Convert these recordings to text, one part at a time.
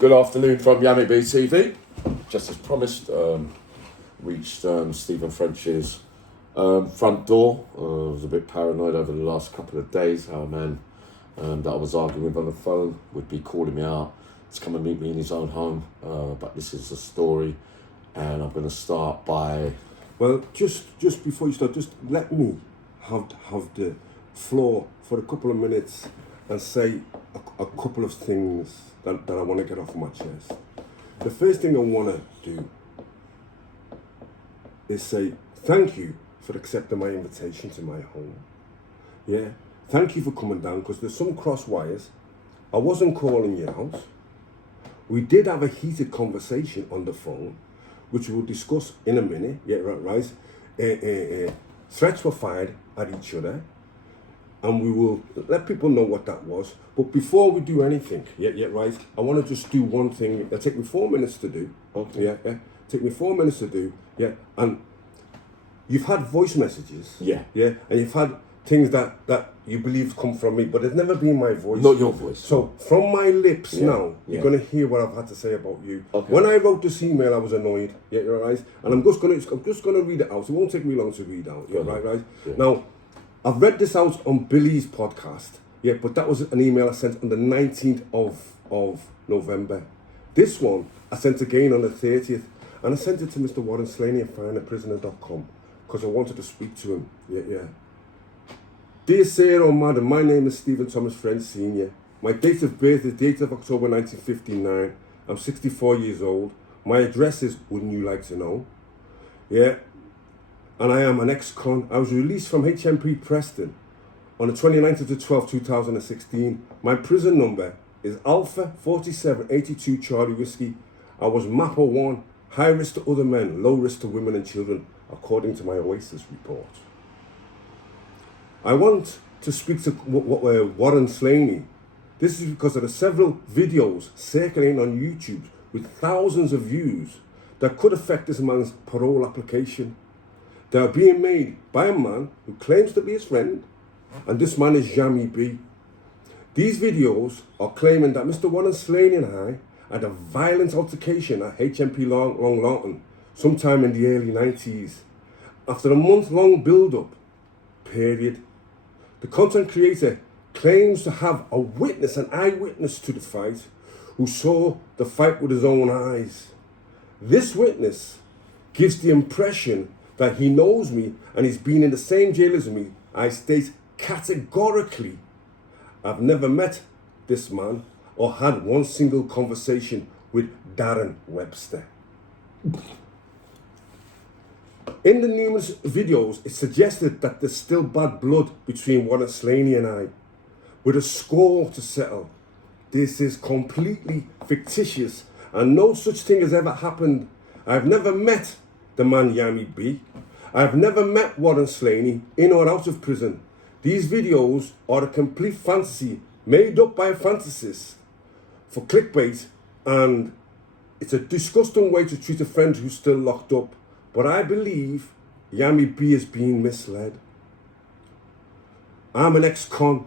Good afternoon from Yammy TV. Just as promised, reached Stephen French's front door. I was a bit paranoid over the last couple of days how a man that I was arguing with on the phone would be calling me out to come and meet me in his own home. But this is a story, and I'm going to start by... Well, just before you start, just let me have the floor for a couple of minutes and say a couple of things that I want to get off my chest. The first thing I want to do is say thank you for accepting my invitation to my home. Yeah, thank you for coming down, because there's some cross wires. I wasn't calling you out. We did have a heated conversation on the phone, which we'll discuss in a minute. Yeah, right. Threats were fired at each other, and we will let people know what that was. But before we do anything, right, I want to just do one thing. It'll take me 4 minutes to do. Okay. Yeah. Take me 4 minutes to do. Yeah, and you've had voice messages. Yeah. And you've had things that you believe come from me, but it's never been my voice. Not your voice. So from my lips now, you're going to hear what I've had to say about you. Okay. When I wrote this email, I was annoyed. Yeah, you're right. And I'm just gonna read it out. It won't take me long to read out. Yeah, right. Yeah. Now, I've read this out on Billy's podcast. Yeah, but that was an email I sent on the 19th of November. This one I sent again on the 30th, and I sent it to Mr. Warren Slaney at fireandprisoner.com because I wanted to speak to him. Yeah. Dear Sir or Madam, my name is Stephen Thomas French Sr. My date of birth is the 8th of October 1959. I'm 64 years old. My address is, wouldn't you like to know? Yeah. And I am an ex-con. I was released from HMP Preston on the 29th of the 12th, 2016. My prison number is Alpha 4782 Charlie Whiskey. I was Mapper 1, high risk to other men, low risk to women and children, according to my Oasis report. I want to speak to Warren Slaney. This is because there are several videos circulating on YouTube with thousands of views that could affect this man's parole application. They are being made by a man who claims to be his friend, and this man is Yammy B. These videos are claiming that Mr. Warren Slaney and I had a violent altercation at HMP Long Lawton sometime in the early 90s. After a month-long build-up period, the content creator claims to have a witness, an eyewitness to the fight, who saw the fight with his own eyes. This witness gives the impression that he knows me and he's been in the same jail as me. I state categorically, I've never met this man or had one single conversation with Darren Webster. In the numerous videos, it suggested that there's still bad blood between Warren Slaney and I, with a score to settle. This is completely fictitious, and no such thing has ever happened. I've never met the man Yammy B. I've never met Warren Slaney, in or out of prison. These videos are a complete fantasy made up by a fantasist for clickbait, and it's a disgusting way to treat a friend who's still locked up. But I believe Yammy B is being misled. I'm an ex-con.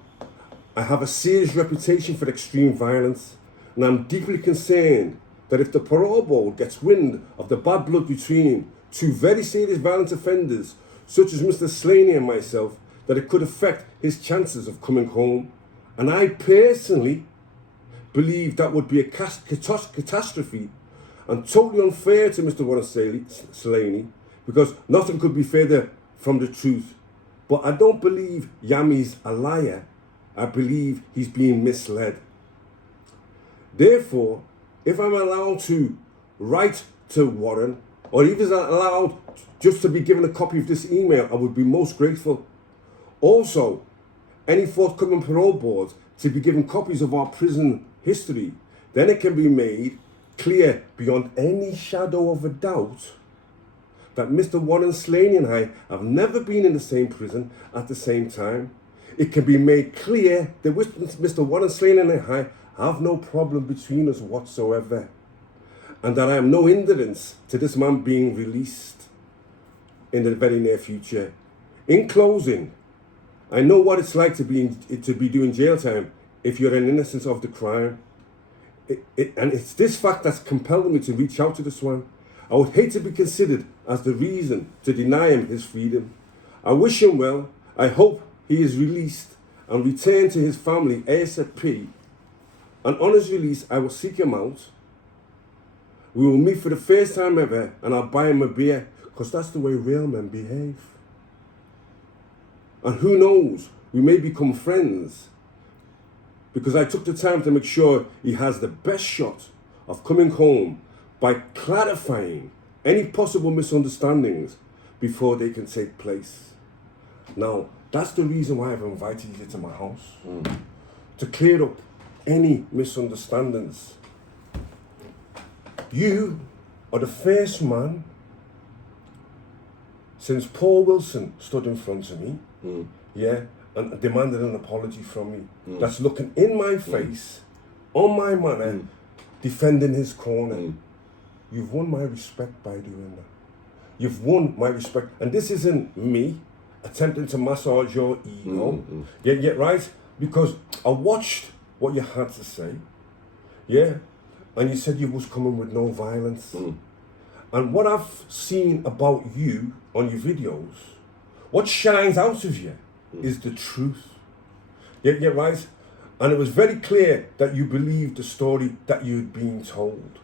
I have a serious reputation for extreme violence, and I'm deeply concerned that if the parole board gets wind of the bad blood between two very serious violent offenders, such as Mr. Slaney and myself, that it could affect his chances of coming home. And I personally believe that would be a catastrophe and totally unfair to Mr. Warren Slaney, because nothing could be further from the truth. But I don't believe Yammy's a liar. I believe he's being misled. Therefore, if I'm allowed to write to Warren, or even allowed just to be given a copy of this email, I would be most grateful. Also, any forthcoming parole boards to be given copies of our prison history, then it can be made clear beyond any shadow of a doubt that Mr. Warren Slaney and I have never been in the same prison at the same time. It can be made clear that Mr. Warren Slaney and I have no problem between us whatsoever, and that I am no hindrance to this man being released in the very near future. In closing, I know what it's like to be doing jail time if you're an innocent of the crime. And it's this fact that's compelled me to reach out to the Swan. I would hate to be considered as the reason to deny him his freedom. I wish him well. I hope he is released and returned to his family ASAP. And on his release, I will seek him out. We will meet for the first time ever, and I'll buy him a beer, because that's the way real men behave. And who knows, we may become friends, because I took the time to make sure he has the best shot of coming home by clarifying any possible misunderstandings before they can take place. Now, that's the reason why I've invited you to my house, to clear up any misunderstandings. You are the first man since Paul Wilson stood in front of me, and demanded an apology from me, that's looking in my face, on my manner, defending his corner. You've won my respect by doing that. You've won my respect. And this isn't me attempting to massage your ego. Yeah, right? Because I watched what you had to say. Yeah? And you said you was coming with no violence. And what I've seen about you on your videos, what shines out of you is the truth. Yeah, right? And it was very clear that you believed the story that you'd been told.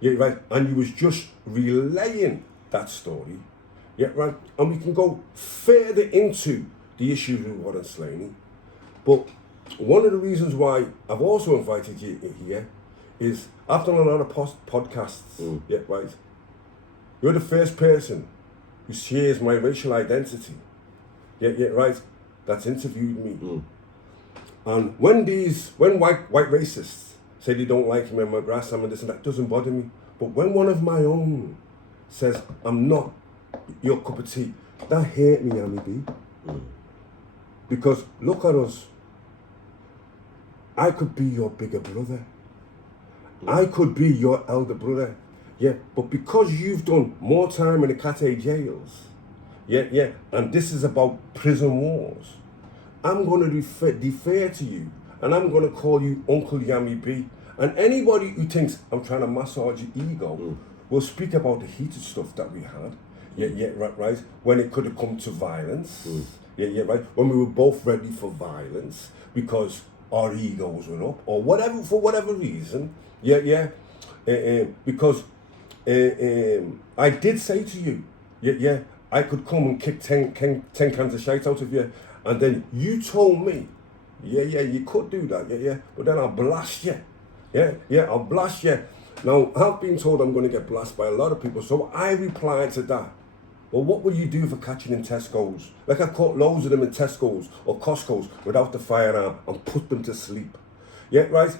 Yeah, right? And you was just relaying that story. Yeah, right? And we can go further into the issues with Warren Slaney. But one of the reasons why I've also invited you here is I've done a lot of podcasts. Yeah, right? You're the first person who shares my racial identity. Yeah, right? That's interviewed me. And when white racists say they don't like him and my grass, and this and that, doesn't bother me. But when one of my own says, I'm not your cup of tea, that hurt me, Yammy B. Because look at us. I could be your bigger brother. I could be your elder brother. Yeah, but because you've done more time in the Cathay jails, yeah, and this is about prison wars, I'm going to defer to you, and I'm going to call you Uncle Yammy B. And anybody who thinks I'm trying to massage your ego will speak about the heated stuff that we had. Yeah, right. When it could have come to violence. Yeah, right. When we were both ready for violence because our egos were up, or whatever, for whatever reason. Yeah. Because I did say to you, yeah, I could come and kick 10 cans of shite out of you, and then you told me, yeah, you could do that, yeah, but then I'll blast you. Yeah, I'll blast you. Now, I've been told I'm going to get blasted by a lot of people, so I replied to that. Well, what will you do for catching in Tesco's? Like I caught loads of them in Tesco's or Costco's without the firearm and put them to sleep. Yeah, right?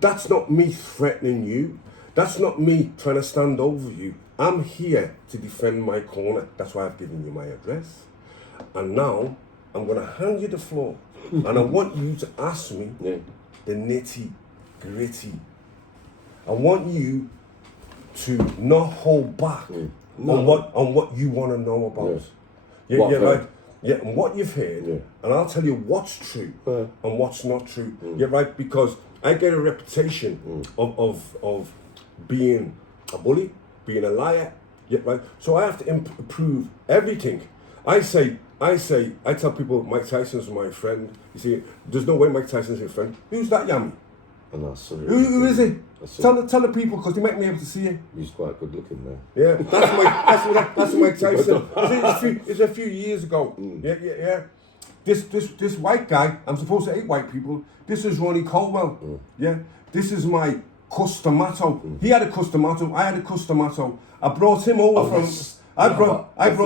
That's not me threatening you. That's not me trying to stand over you. I'm here to defend my corner. That's why I've given you my address. And now, I'm going to hand you the floor. And I want you to ask me the nitty gritty. I want you to not hold back on what you want to know about. Yeah, right. Yeah, and what you've heard, and I'll tell you what's true and what's not true. Yeah, right. Because I get a reputation of being a bully, being a liar. Yeah, right. So I have to improve everything. I tell people Mike Tyson's my friend. You see, there's no way Mike Tyson's your friend. Who's that Yammy? Who is he? Tell the people, because they might be able to see him. He's quite good looking, man. Yeah, that's Mike Tyson. It's a few years ago. Yeah. This white guy, I'm supposed to hate white people. This is Ronnie Colwell. Yeah, this is my customato. He had a customato. I had a customato. I brought him over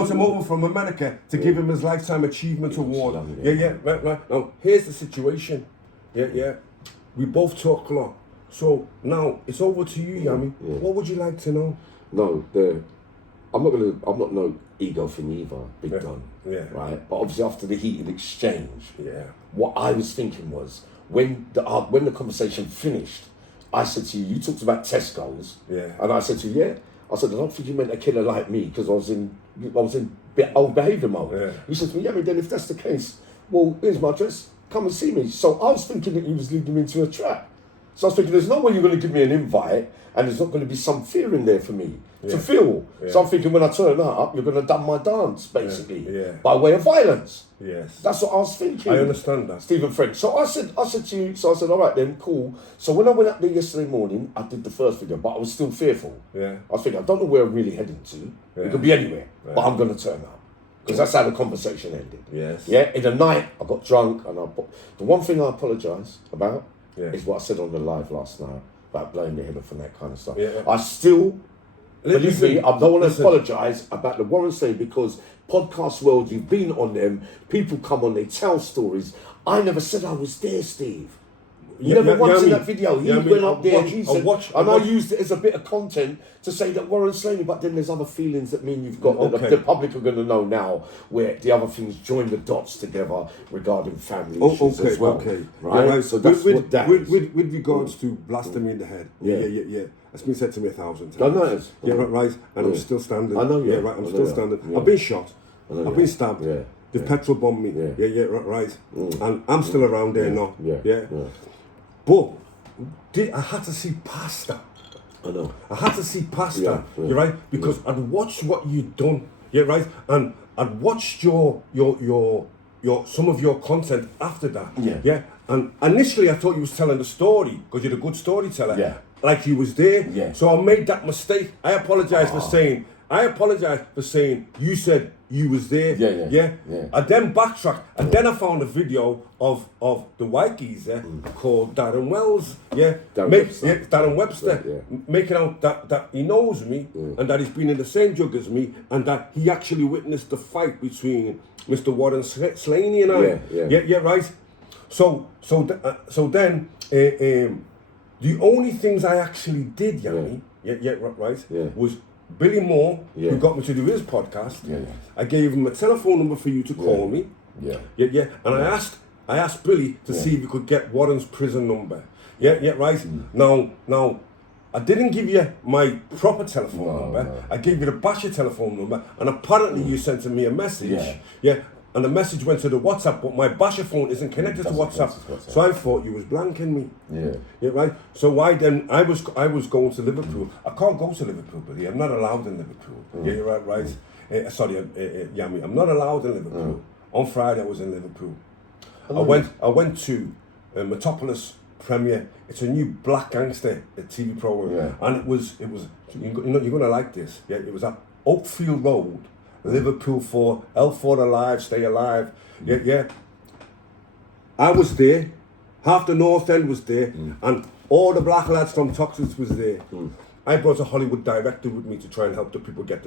him over from America to give him his Lifetime Achievement Award. Yeah. Right. Now here's the situation. Yeah. We both talk a lot. So now it's over to you, Yammy. What would you like to know? No, I'm not no ego thing either, big gun. Yeah. Right? But obviously after the heated exchange, what I was thinking was when the conversation finished, I said to you talked about Tesco's. Yeah. And I said to you, I said, I don't think you meant a killer like me because I was in old behaviour mode. Yeah. You said to me, then if that's the case, well, here's my address. Come and see me. So I was thinking that he was leading me into a trap. So I was thinking, there's no way you're going to give me an invite and there's not going to be some fear in there for me to feel. Yeah. So I'm thinking, when I turn up, you're going to done my dance, basically, Yeah. by way of violence. Yes. That's what I was thinking. I understand that. Stephen French. So I said to you, all right then, cool. So when I went up there yesterday morning, I did the first video, but I was still fearful. Yeah. I was thinking, I don't know where I'm really heading to. It could be anywhere, but I'm going to turn up. Because that's how the conversation ended. Yes. Yeah, in the night, I got drunk, and the one thing I apologise about is what I said on the live last night about blaming him for that kind of stuff. Yeah. I still, believe me, I don't want to listen. apologise about the Warren Slade, because podcast world, you've been on them, people come on, they tell stories. I never said I was there, Steve. Never once in that video. He went up there and he said, and I used it as a bit of content to say that Warren Slaney, but then there's other feelings that mean you've got, that the public are going to know now, where the other things join the dots together regarding family issues as well. Okay. Right? Yeah, right. So that's what that is. With regards to blasting me in the head. Yeah. It's been said to me 1,000 times. I know it is. Yeah, right. And I'm still standing. I know, yeah. Right, I'm still standing. I've been shot. I've been stabbed. Yeah. They've petrol bombed me. Yeah, right. And I'm still around there now. Yeah. But I had to see past that. I know. I had to see past that. You're right, because I'd watched what you'd done. Yeah, right, and I'd watched your some of your content after that. Yeah. And initially I thought you was telling the story because you're a good storyteller. Yeah. Like you was there. Yeah. So I made that mistake. I apologize for saying you said you was there. Yeah. I then backtracked, and then I found a video of the white geezer called Darren Wells. Darren Webster. Making out that he knows me and that he's been in the same drug as me, and that he actually witnessed the fight between Mr. Warren Slaney and I. Yeah, right. So then the only things I actually did, Yammy, was Billy Moore, who got me to do his podcast. I gave him a telephone number for you to call me. And I asked Billy to see if he could get Warren's prison number. Right. Now, I didn't give you my proper telephone number. No. I gave you the Basher telephone number, and apparently you sent me a message. And the message went to the WhatsApp, but my Basher phone isn't connected to WhatsApp. So I thought you was blanking me. Yeah, right. So why then? I was going to Liverpool. I can't go to Liverpool, Billy. I'm not allowed in Liverpool. Yeah, you're right. Yammy. I'm not allowed in Liverpool. On Friday I was in Liverpool. I went to Metropolis Premiere. It's a new black gangster TV program, and it was. You're gonna like this. Yeah, it was at Oakfield Road, Liverpool, for L4 Alive, Stay Alive. Yeah. I was there. Half the North End was there, and all the black lads from Toxins was there. I brought a Hollywood director with me to try and help the people get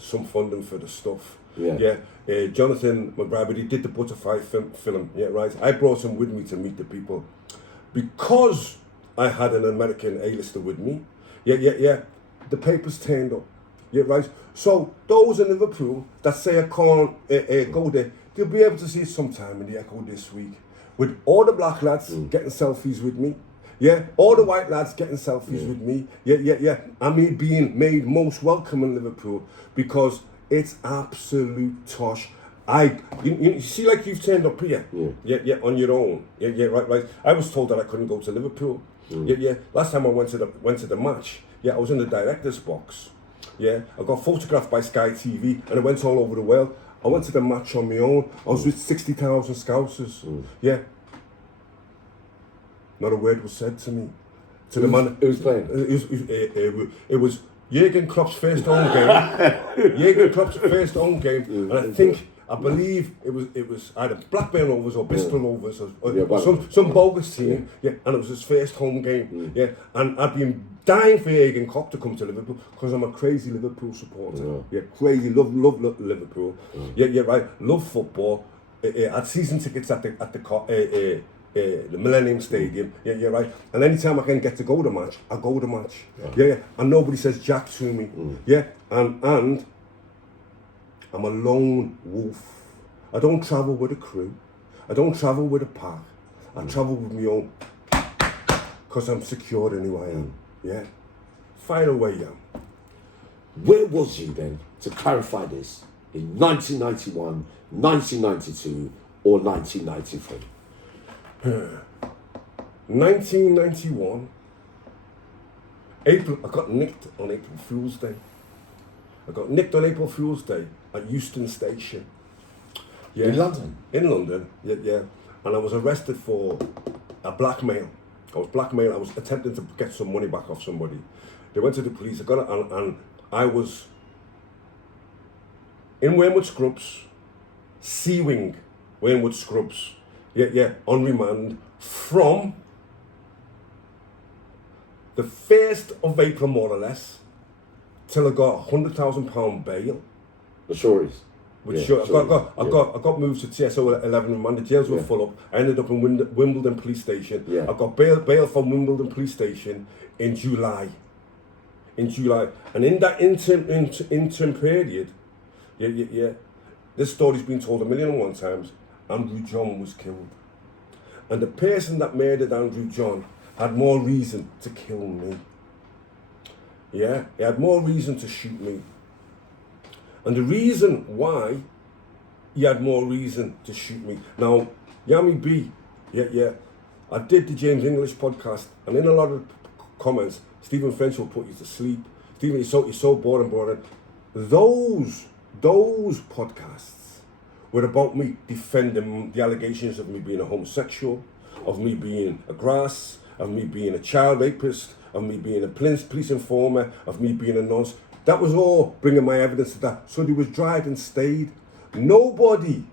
some funding for the stuff. Jonathan McBride, he did the Butterfly film. Yeah, right. I brought him with me to meet the people because I had an American A-lister with me. Yeah. The papers turned up. Yeah, right. So those in Liverpool that say I can't go there, they'll be able to see it sometime in the Echo this week, with all the black lads getting selfies with me. Yeah, all the white lads getting selfies with me. Yeah. And me being made most welcome in Liverpool because it's absolute tosh. You see, like you've turned up here. Yeah, on your own. Yeah, right. I was told that I couldn't go to Liverpool. Yeah. Last time I went to the match. Yeah, I was in the director's box. Yeah, I got photographed by Sky TV, and I went all over the world. I went to the match on my own. I was with 60,000 Scousers. Yeah. Not a word was said to me. To the man who was playing. It was Jurgen Klopp's first home game. Jurgen Klopp's first home game, and I believe it was either Blackburn Rovers or Bristol Rovers or some bogus team. Yeah, and it was his first home game. Yeah, and I've been dying for Jurgen Klopp to come to Liverpool because I'm a crazy Liverpool supporter. Yeah, crazy, love Liverpool. Yeah, right. Love football. I had season tickets at the Millennium Stadium. Yeah, right. And anytime I can get to go to the match, I go to the match. Yeah. And nobody says jack to me. Yeah, and I'm a lone wolf. I don't travel with a crew. I don't travel with a pack. I travel with my own because I'm secure in who I am. Yeah. Fire away, Yam. Where was you then, to clarify this, in 1991, 1992, or 1993? 1991, April. I got nicked on April Fool's Day. I got nicked on April Fool's Day at Euston Station. Yeah. In London? In London, yeah. And I was arrested for a blackmail. I was attempting to get some money back off somebody. They went to the police. I got it, and I was in Wormwood Scrubs, C-Wing, Wormwood Scrubs. Yeah, on remand from the 1st of April, more or less, till I got £100,000 bail. The Shorties. Which I got moved to TSO 11 remand. The jails were full up. I ended up in Wimbledon Police Station. Yeah. I got bail from Wimbledon Police Station in July. And in that interim period, this story's been told 1,000,001 times. Andrew John was killed, and the person that murdered Andrew John had more reason to kill me. Yeah, he had more reason to shoot me. And the reason why he had more reason to shoot me. Now, Yammy B, I did the James English podcast, and in a lot of comments, Stephen French will put you to sleep. Stephen, you're so boring. Those podcasts were about me defending the allegations of me being a homosexual, of me being a grass, of me being a child rapist, of me being a police informer, of me being a nonce. That was all bringing my evidence to that. So they was dried and stayed. Nobody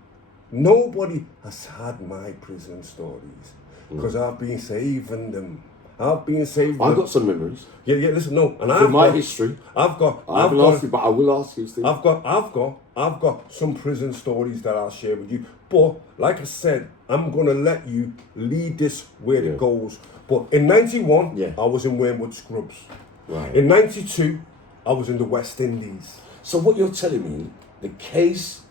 has had my prison stories because I've been saving them. I've got some memories. Yeah. Listen, no, and from my history. I will ask you, Steve. I've got some prison stories that I'll share with you. But like I said, I'm gonna let you lead this where it goes. But in '91, I was in Wormwood Scrubs. Right. In '92, I was in the West Indies. So what you're telling me, the case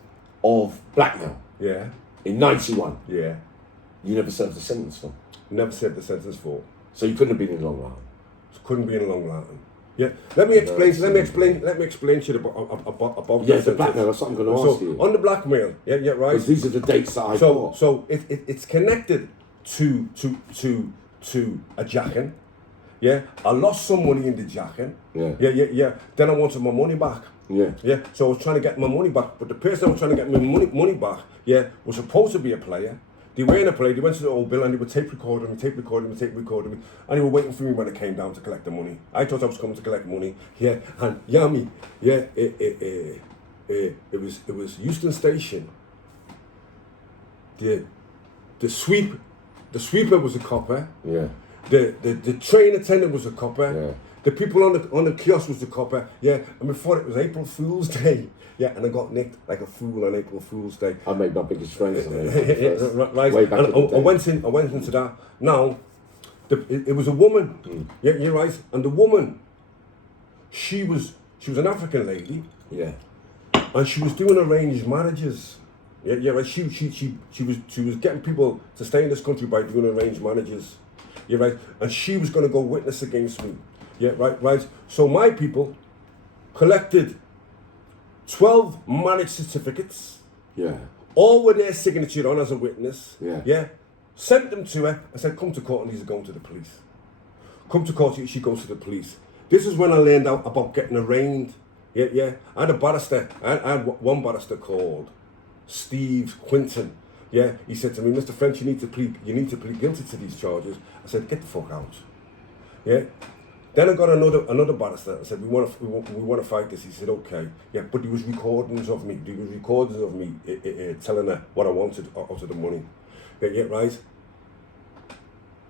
of blackmail. Yeah. In '91. Yeah. You never served a sentence for. Never served a sentence for. So you couldn't have been in Long Island. Couldn't be in Long Island. Yeah. Let me explain to you about the blackmail. That's what I'm going to ask you. On the blackmail. Yeah, right. Because these are the dates that I got. So it's connected to a jacking. Yeah. I lost some money in the jacking. Yeah. Then I wanted my money back. Yeah. So I was trying to get my money back, but the person I was trying to get my money back, was supposed to be a player. They weren't a player. They went to the old bill and they were tape recording me, and they were waiting for me when I came down to collect the money. I thought I was coming to collect money. Yeah, and Yammy, it was Euston Station. The sweeper was a copper. Yeah. The train attendant was a copper. Yeah. The people on the kiosk was the copper. Yeah, and before it was April Fool's Day. Yeah, and I got nicked like a fool on April Fool's Day. I made my biggest friends on it. Right. Way back and in the day. I went into that. Now, it was a woman. Yeah, you're right. And the woman, she was an African lady. Yeah. And she was doing arranged marriages. Yeah, right. She was getting people to stay in this country by doing arranged marriages. Yeah, right. And she was going to go witness against me. Yeah, right. So my people collected 12 marriage certificates. Yeah. All with their signature on as a witness. Yeah. Sent them to her. I said, come to court, and these are going to the police. Come to court, she goes to the police. This is when I learned out about getting arraigned. Yeah. I had a barrister. I had one barrister called Steve Quinton. Yeah. He said to me, Mr. French, you need to plead guilty to these charges. I said, get the fuck out. Yeah. Then I got another barrister. I said, we want to fight this. He said, okay. Yeah, but there was recordings of me. Telling her what I wanted out of the money. Yeah, right.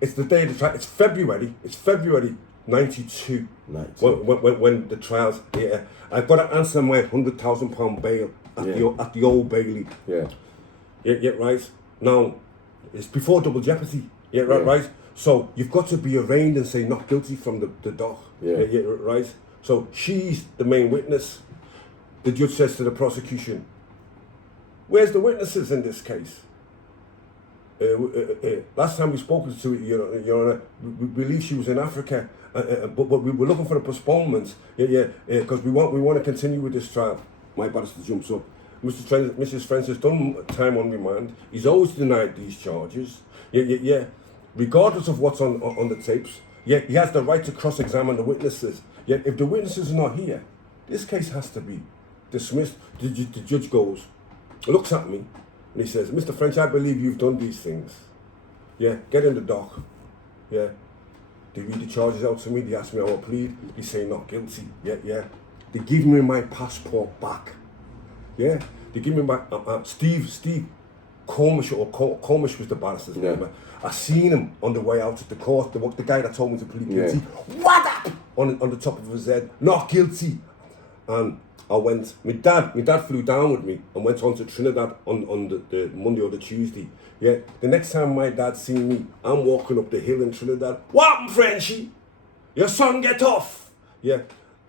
It's the day of the trial. It's February 92. When the trials. Yeah, I got to answer my £100,000 bail at the Old Bailey. Yeah. Yeah, right. Now, it's before double jeopardy. Yeah, right. So you've got to be arraigned and say not guilty from the dock. Yeah, right. So she's the main witness. The judge says to the prosecution, "Where's the witnesses in this case?" Last time we spoke to Your Honor, we believe she was in Africa, but we were looking for a postponement. Because we want to continue with this trial. My barrister jumps up. Mrs. French has done time on remand. He's always denied these charges. Yeah. regardless of what's on the tapes, yeah, he has the right to cross-examine the witnesses. Yeah, if the witnesses are not here, this case has to be dismissed. The judge looks at me, and he says, Mr. French, I believe you've done these things. Yeah, get in the dock. Yeah. They read the charges out to me. They ask me how I plead. They say not guilty. Yeah. They give me my passport back. Yeah. They give me my Steve Cormish, or Cormish was the barrister's name. I seen him on the way out of the court. The guy that told me to plead guilty. What up? On the top of his head, not guilty. And I went. My dad flew down with me and went on to Trinidad on the Monday or the Tuesday. Yeah. The next time my dad seen me, I'm walking up the hill in Trinidad. What happened, Frenchie? Your son get off. Yeah.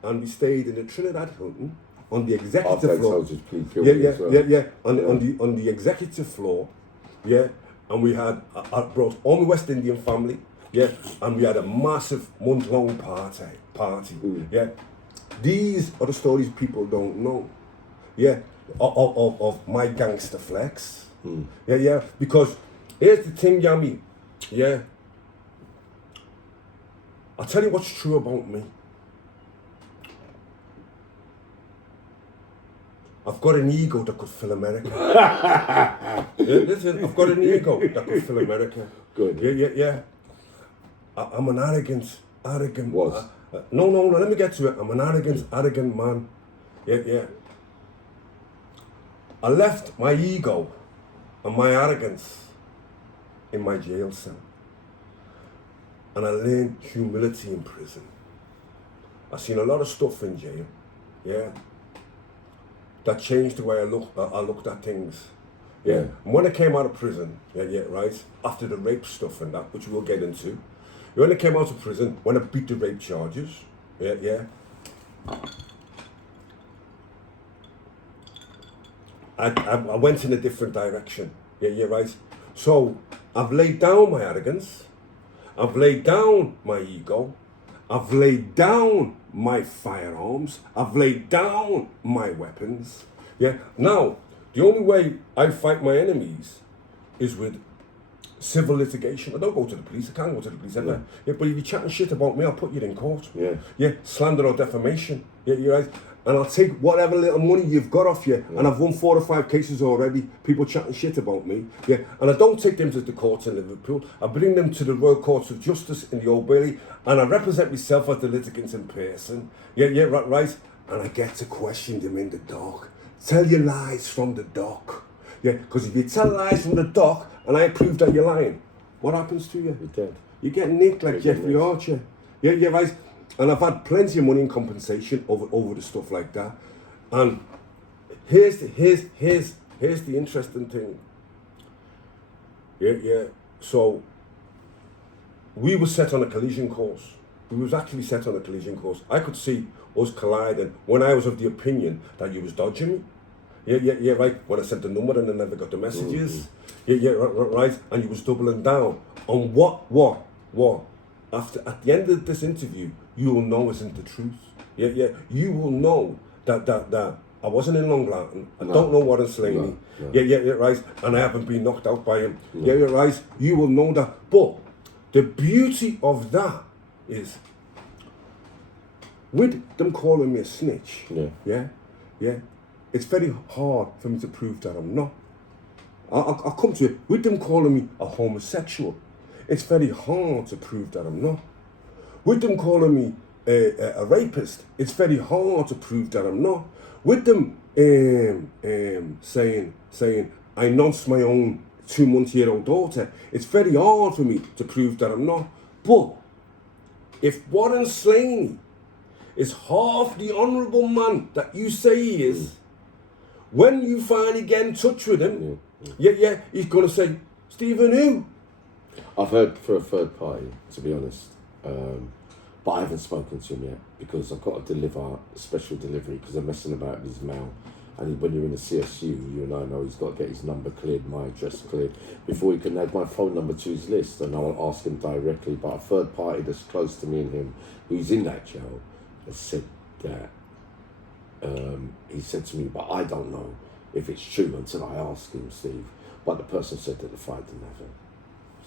And we stayed in the Trinidad Hilton on the executive floor. Yeah. On the executive floor. Yeah. And we had I brought all my West Indian family. Yeah. And we had a massive month-long party. Yeah. These are the stories people don't know. Yeah. Of my gangster flex. Yeah. Because here's the thing, Yammy. Yeah. I'll tell you what's true about me. I've got an ego that could fill America. Listen, I've got an ego that could fill America. Good. Yeah. I'm an arrogant. Was. No, let me get to it. I'm an arrogant man. Yeah. I left my ego and my arrogance in my jail cell. And I learned humility in prison. I've seen a lot of stuff in jail. Yeah. That changed the way I looked at things. Yeah. And when I came out of prison, right, after the rape stuff and that, which we'll get into, when I came out of prison, when I beat the rape charges, I went in a different direction. Yeah, right. So I've laid down my arrogance, I've laid down my ego, I've laid down my firearms, I've laid down my weapons. Yeah. Now, the only way I fight my enemies is with civil litigation. I don't go to the police. I can't go to the police ever. Yeah, but if you're chatting shit about me, I'll put you in court. Yeah, slander or defamation. Yeah, you're right. And I'll take whatever little money you've got off you. And I've won 4 or 5 cases already. People chatting shit about me. Yeah, and I don't take them to the courts in Liverpool. I bring them to the Royal Courts of Justice in the Old Bailey, and I represent myself as the litigants in person. Yeah, right. And I get to question them in the dock. Tell your lies from the dock. Yeah, because if you tell lies from the dock and I prove that you're lying, what happens to you? You're dead. You get nicked like Jeffrey Archer. Yeah, right. And I've had plenty of money in compensation over the stuff like that. And here's the interesting thing. Yeah. So we were set on a collision course. We was actually set on a collision course. I could see us colliding when I was of the opinion that you was dodging me. Yeah, right. When I sent the number and I never got the messages. Yeah, right. And you was doubling down on what? After at the end of this interview, you will know isn't the truth. Yeah. You will know that I wasn't in Long Lartin. I don't know Warren Slaney. No. Yeah, right. And I haven't been knocked out by him. No. Yeah, right. You will know that. But the beauty of that is, with them calling me a snitch. Yeah. It's very hard for me to prove that I'm not. I'll come to it. With them calling me a homosexual, it's very hard to prove that I'm not. With them calling me a rapist, it's very hard to prove that I'm not. With them saying I nursed my own 2-month-old daughter, it's very hard for me to prove that I'm not. But if Warren Slaney is half the honourable man that you say he is, when you finally get in touch with him, he's going to say, Stephen who? I've heard for a third party, to be honest, but I haven't spoken to him yet because I've got to deliver a special delivery because I'm messing about with his mail. And when you're in a CSU, you and I know he's got to get his number cleared, my address cleared, before he can add my phone number to his list. And I'll ask him directly. But a third party that's close to me and him, who's in that jail, has said that he said to me, but I don't know if it's true until I ask him, Steve. But the person said that the fight didn't happen.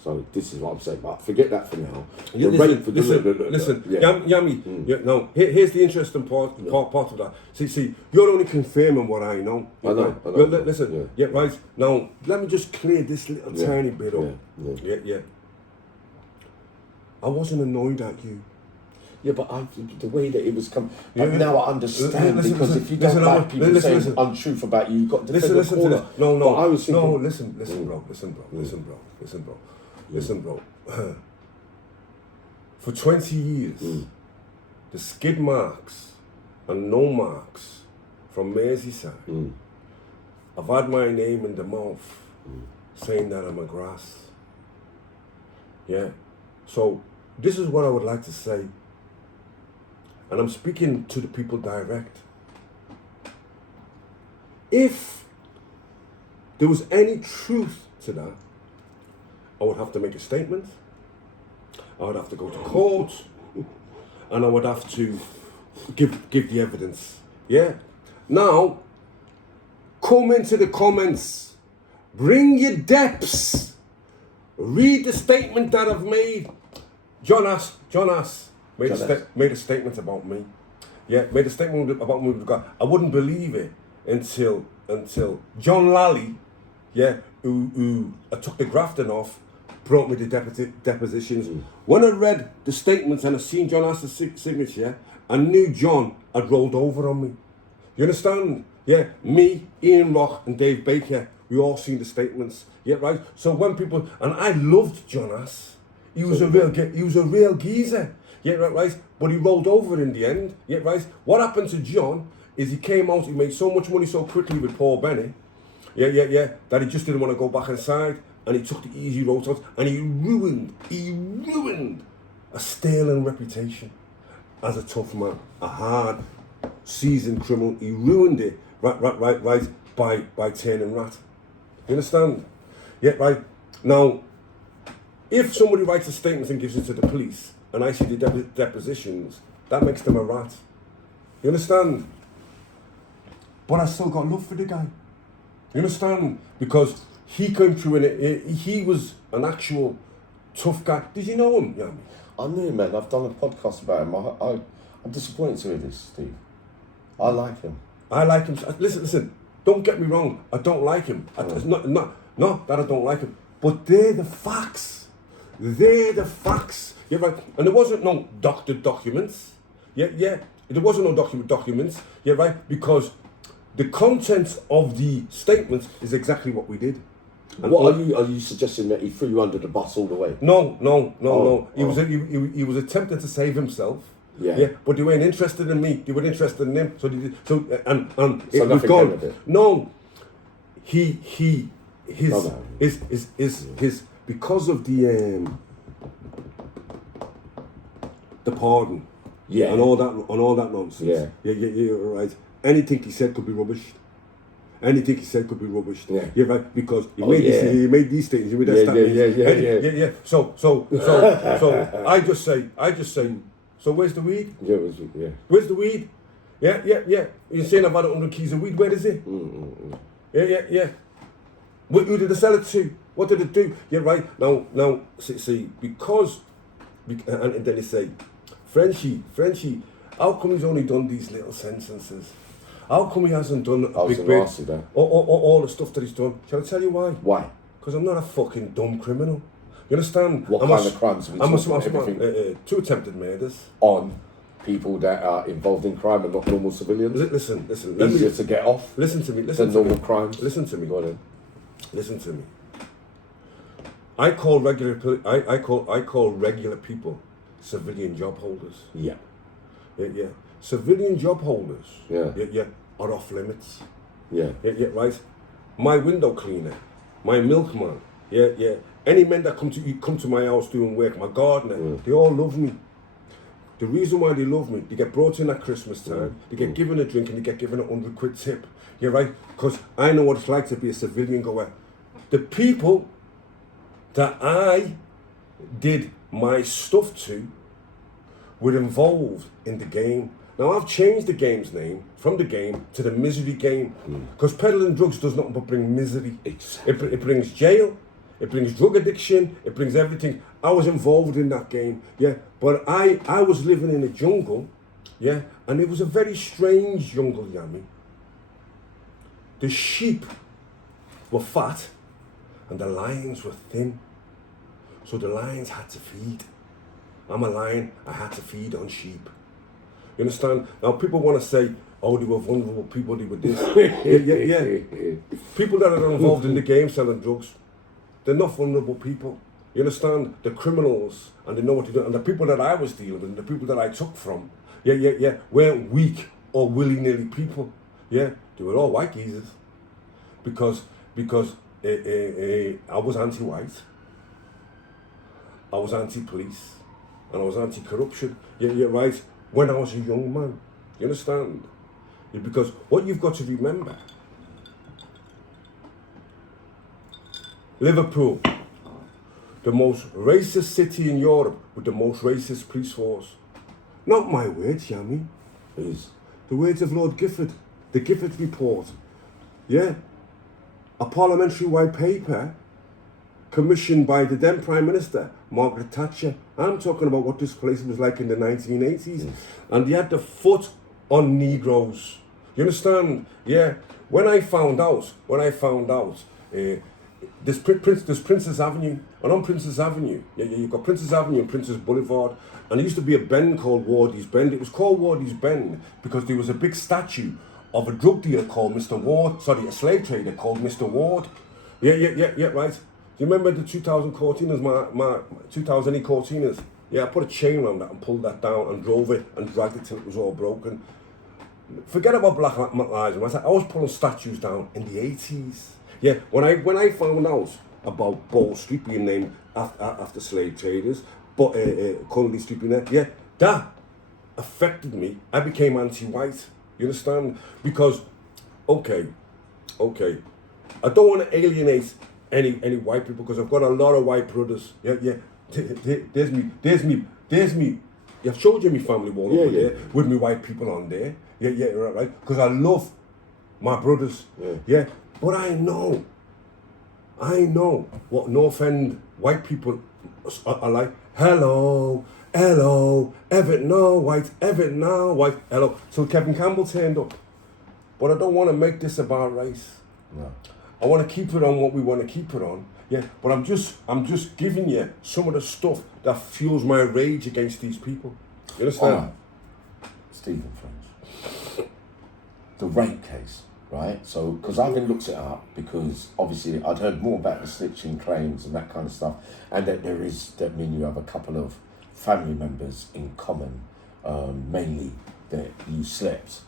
So this is what I'm saying. But forget that for now. Yeah, listen, yeah. Yammy. Yeah, no. Here's the interesting part of that. See, you're only confirming what I know. I know. Listen, right. Now, let me just clear this little tiny bit up. Yeah. I wasn't annoyed at you. Yeah, but the way that it was coming, now I understand because if you don't like people saying untruth about you, you've got to defend the corner. No. But I was thinking, Listen, bro. For 20 years, the skid marks and no marks from Merseyside, I've had my name in the mouth saying that I'm a grass. Yeah. So this is what I would like to say. And I'm speaking to the people direct. If there was any truth to that, I would have to make a statement. I would have to go to court, and I would have to give the evidence. Yeah. Now, come into the comments. Bring your depths. Read the statement that I've made. John Ass made a statement about me. Yeah, made a statement about me with God. I wouldn't believe it until John Lally, who I took the grafting off, brought me the depositions. When I read the statements and I seen John Ass's signature, I knew John had rolled over on me. You understand? Yeah, me, Ian Rock, and Dave Baker, we all seen the statements. Yeah, right. So when people, and I loved John Ass. He was a real geezer. Yeah, right. But he rolled over in the end. Yeah, right. What happened to John is he came out. He made so much money so quickly with Paul Bennett. Yeah. That he just didn't want to go back inside, and he took the easy road out, and he ruined a sterling reputation as a tough man, a hard, seasoned criminal. He ruined it. Right. By turning rat. You understand? Yeah, right. Now, if somebody writes a statement and gives it to the police, and I see the depositions, that makes them a rat. You understand? But I still got love for the guy. You understand? Because he came through and he was an actual tough guy. Did you know him, Yammy? I knew him, man. I've done a podcast about him. I'm disappointed to hear this, Steve. I like him. I like him. Listen. Don't get me wrong. I don't like him. It's not that I don't like him. But they're the facts. Yeah, right. And there wasn't no doctored documents. Yeah. There wasn't no documents. Yeah, right. Because the content of the statement is exactly what we did. And what are you suggesting that he threw you under the bus all the way? No. He was attempting to save himself. Yeah. But they weren't interested in me. They were interested in him. So it so was gone. Of it. No. His because of the pardon. Yeah. And all that nonsense. Yeah, right. Anything he said could be rubbish. Yeah, right. Because he made these statements. He made that statement. Yeah. So I just say. So where's the weed? Yeah. Where's the weed? Yeah. You're saying I've had 100 keys of weed. Where is it? Yeah. Who did I sell it to? What did it do? Yeah, right. Now, see, because, and then they say, Frenchie, how come he's only done these little sentences? How come he hasn't done a big bit? All the stuff that he's done. Shall I tell you why? Why? Because I'm not a fucking dumb criminal. You understand? What kind of crimes have we talking about? 2 attempted murders. On people that are involved in crime and not normal civilians? Listen. Easier to get off Listen to me. than normal crimes? Listen to me. Go on then. Listen to me. I call regular people civilian job holders. Yeah. Civilian job holders. Yeah. Are off limits. Yeah. Right. My window cleaner, my milkman. Yeah. Any men that come to my house doing work, my gardener, they all love me. The reason why they love me, they get brought in at Christmas time, they get given a drink and they get given a 100 quid tip. Yeah, right? Because I know what it's like to be a civilian goer. The people that I did my stuff to were involved in the game. Now I've changed the game's name from the game to the misery game. Because peddling drugs does nothing but bring misery. Exactly. It brings jail, It brings drug addiction. It brings everything. I was involved in that game, yeah. But I was living in a jungle, yeah, and it was a very strange jungle, Yammy. The sheep were fat, and the lions were thin. So the lions had to feed. I'm a lion. I had to feed on sheep. You understand? Now people want to say, oh, they were vulnerable people, they were this. yeah. People that are involved in the game selling drugs, they're not vulnerable people. You understand? The criminals, and they know what to do. And the people that I was dealing with, and the people that I took from, weren't weak or willy-nilly people. Yeah, they were all white geezers. Because I was anti-white, I was anti-police, and I was anti-corruption. Yeah, right. When I was a young man, you understand? Because what you've got to remember, Liverpool, the most racist city in Europe with the most racist police force. Not my words, Yammy. Is the words of Lord Gifford, the Gifford Report. Yeah, a parliamentary white paper commissioned by the then Prime Minister, Margaret Thatcher. I'm talking about what this place was like in the 1980s. Yes. And they had the foot on Negroes. You understand? Yeah. When I found out, there's Princess Avenue, and on Princess Avenue, you've got Princess Avenue and Princess Boulevard, and there used to be a bend called Wardy's Bend. It was called Wardy's Bend because there was a big statue of a drug dealer called Mr. Ward, a slave trader called Mr. Ward. Yeah, right. Do you remember the 2000 Cortinas, my 2008 Cortinas? Yeah, I put a chain around that and pulled that down and drove it and dragged it till it was all broken. Forget about Black Lives Matter. I was pulling statues down in the 80s. Yeah, when I found out about Bow Street being named after slave traders, but Connolly Street being there, yeah, that affected me. I became anti-white. You understand? Because, okay, I don't want to alienate any white people because I've got a lot of white brothers. Yeah. There's me. I've showed you my family wall over there with me white people on there. Yeah, right. Because I love my brothers. Yeah. But I know what no offend white people are like. Hello, Everett now, white, hello. So Kevin Campbell turned up. But I don't want to make this about race. No. I want to keep it on what we want to keep it on. Yeah, but I'm just giving you some of the stuff that fuels my rage against these people. You understand? Stephen French. The rape case, right? So, because I've been looked it up because obviously I'd heard more about the snitching claims and that kind of stuff, and that that mean you have a couple of family members in common, mainly that you slept.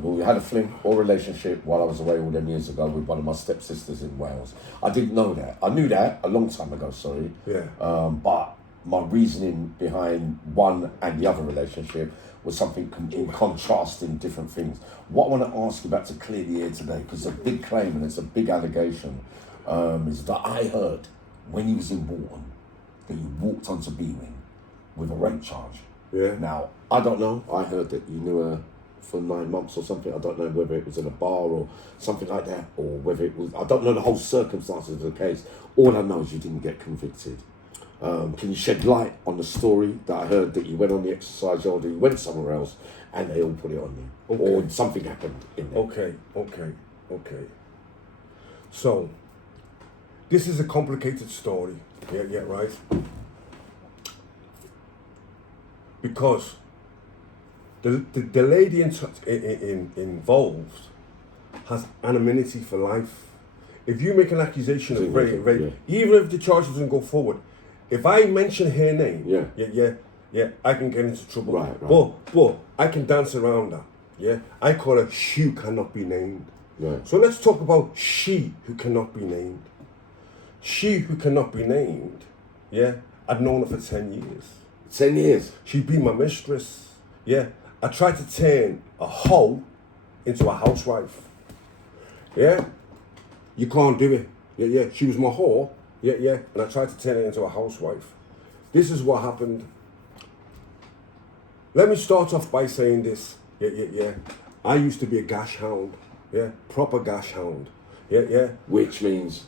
We had a fling or relationship while I was away all them years ago with one of my stepsisters in Wales. I didn't know that. I knew that a long time ago, sorry. Yeah. But my reasoning behind one and the other relationship was something in contrasting different things. What I want to ask you about to clear the air today, because it's a big claim and it's a big allegation, is that I heard when he was in Bolton that you walked onto B-Wing with a rape charge. Yeah. Now, I don't know. I heard that you knew her for 9 months or something. I don't know whether it was in a bar or something like that, or whether it was, I don't know the whole circumstances of the case. All I know is you didn't get convicted. Can you shed light on the story that I heard that you went on the exercise yard, or you went somewhere else and they all put it on you? Okay. Or something happened in there? Okay. So, this is a complicated story. Yeah, right? Because the lady involved has anonymity for life. If you make an accusation of rape, even if the charge doesn't go forward, if I mention her name, I can get into trouble. Right. But I can dance around that. Yeah, I call her she who cannot be named. Right. So let's talk about she who cannot be named. She who cannot be named. Yeah, I'd known her for 10 years. 10 years. She'd been my mistress. Yeah, I tried to turn a hoe into a housewife. Yeah, you can't do it. Yeah, she was my whore. Yeah, and I tried to turn her into a housewife. This is what happened. Let me start off by saying this. Yeah. I used to be a gash hound. Yeah, proper gash hound. Yeah. Which means?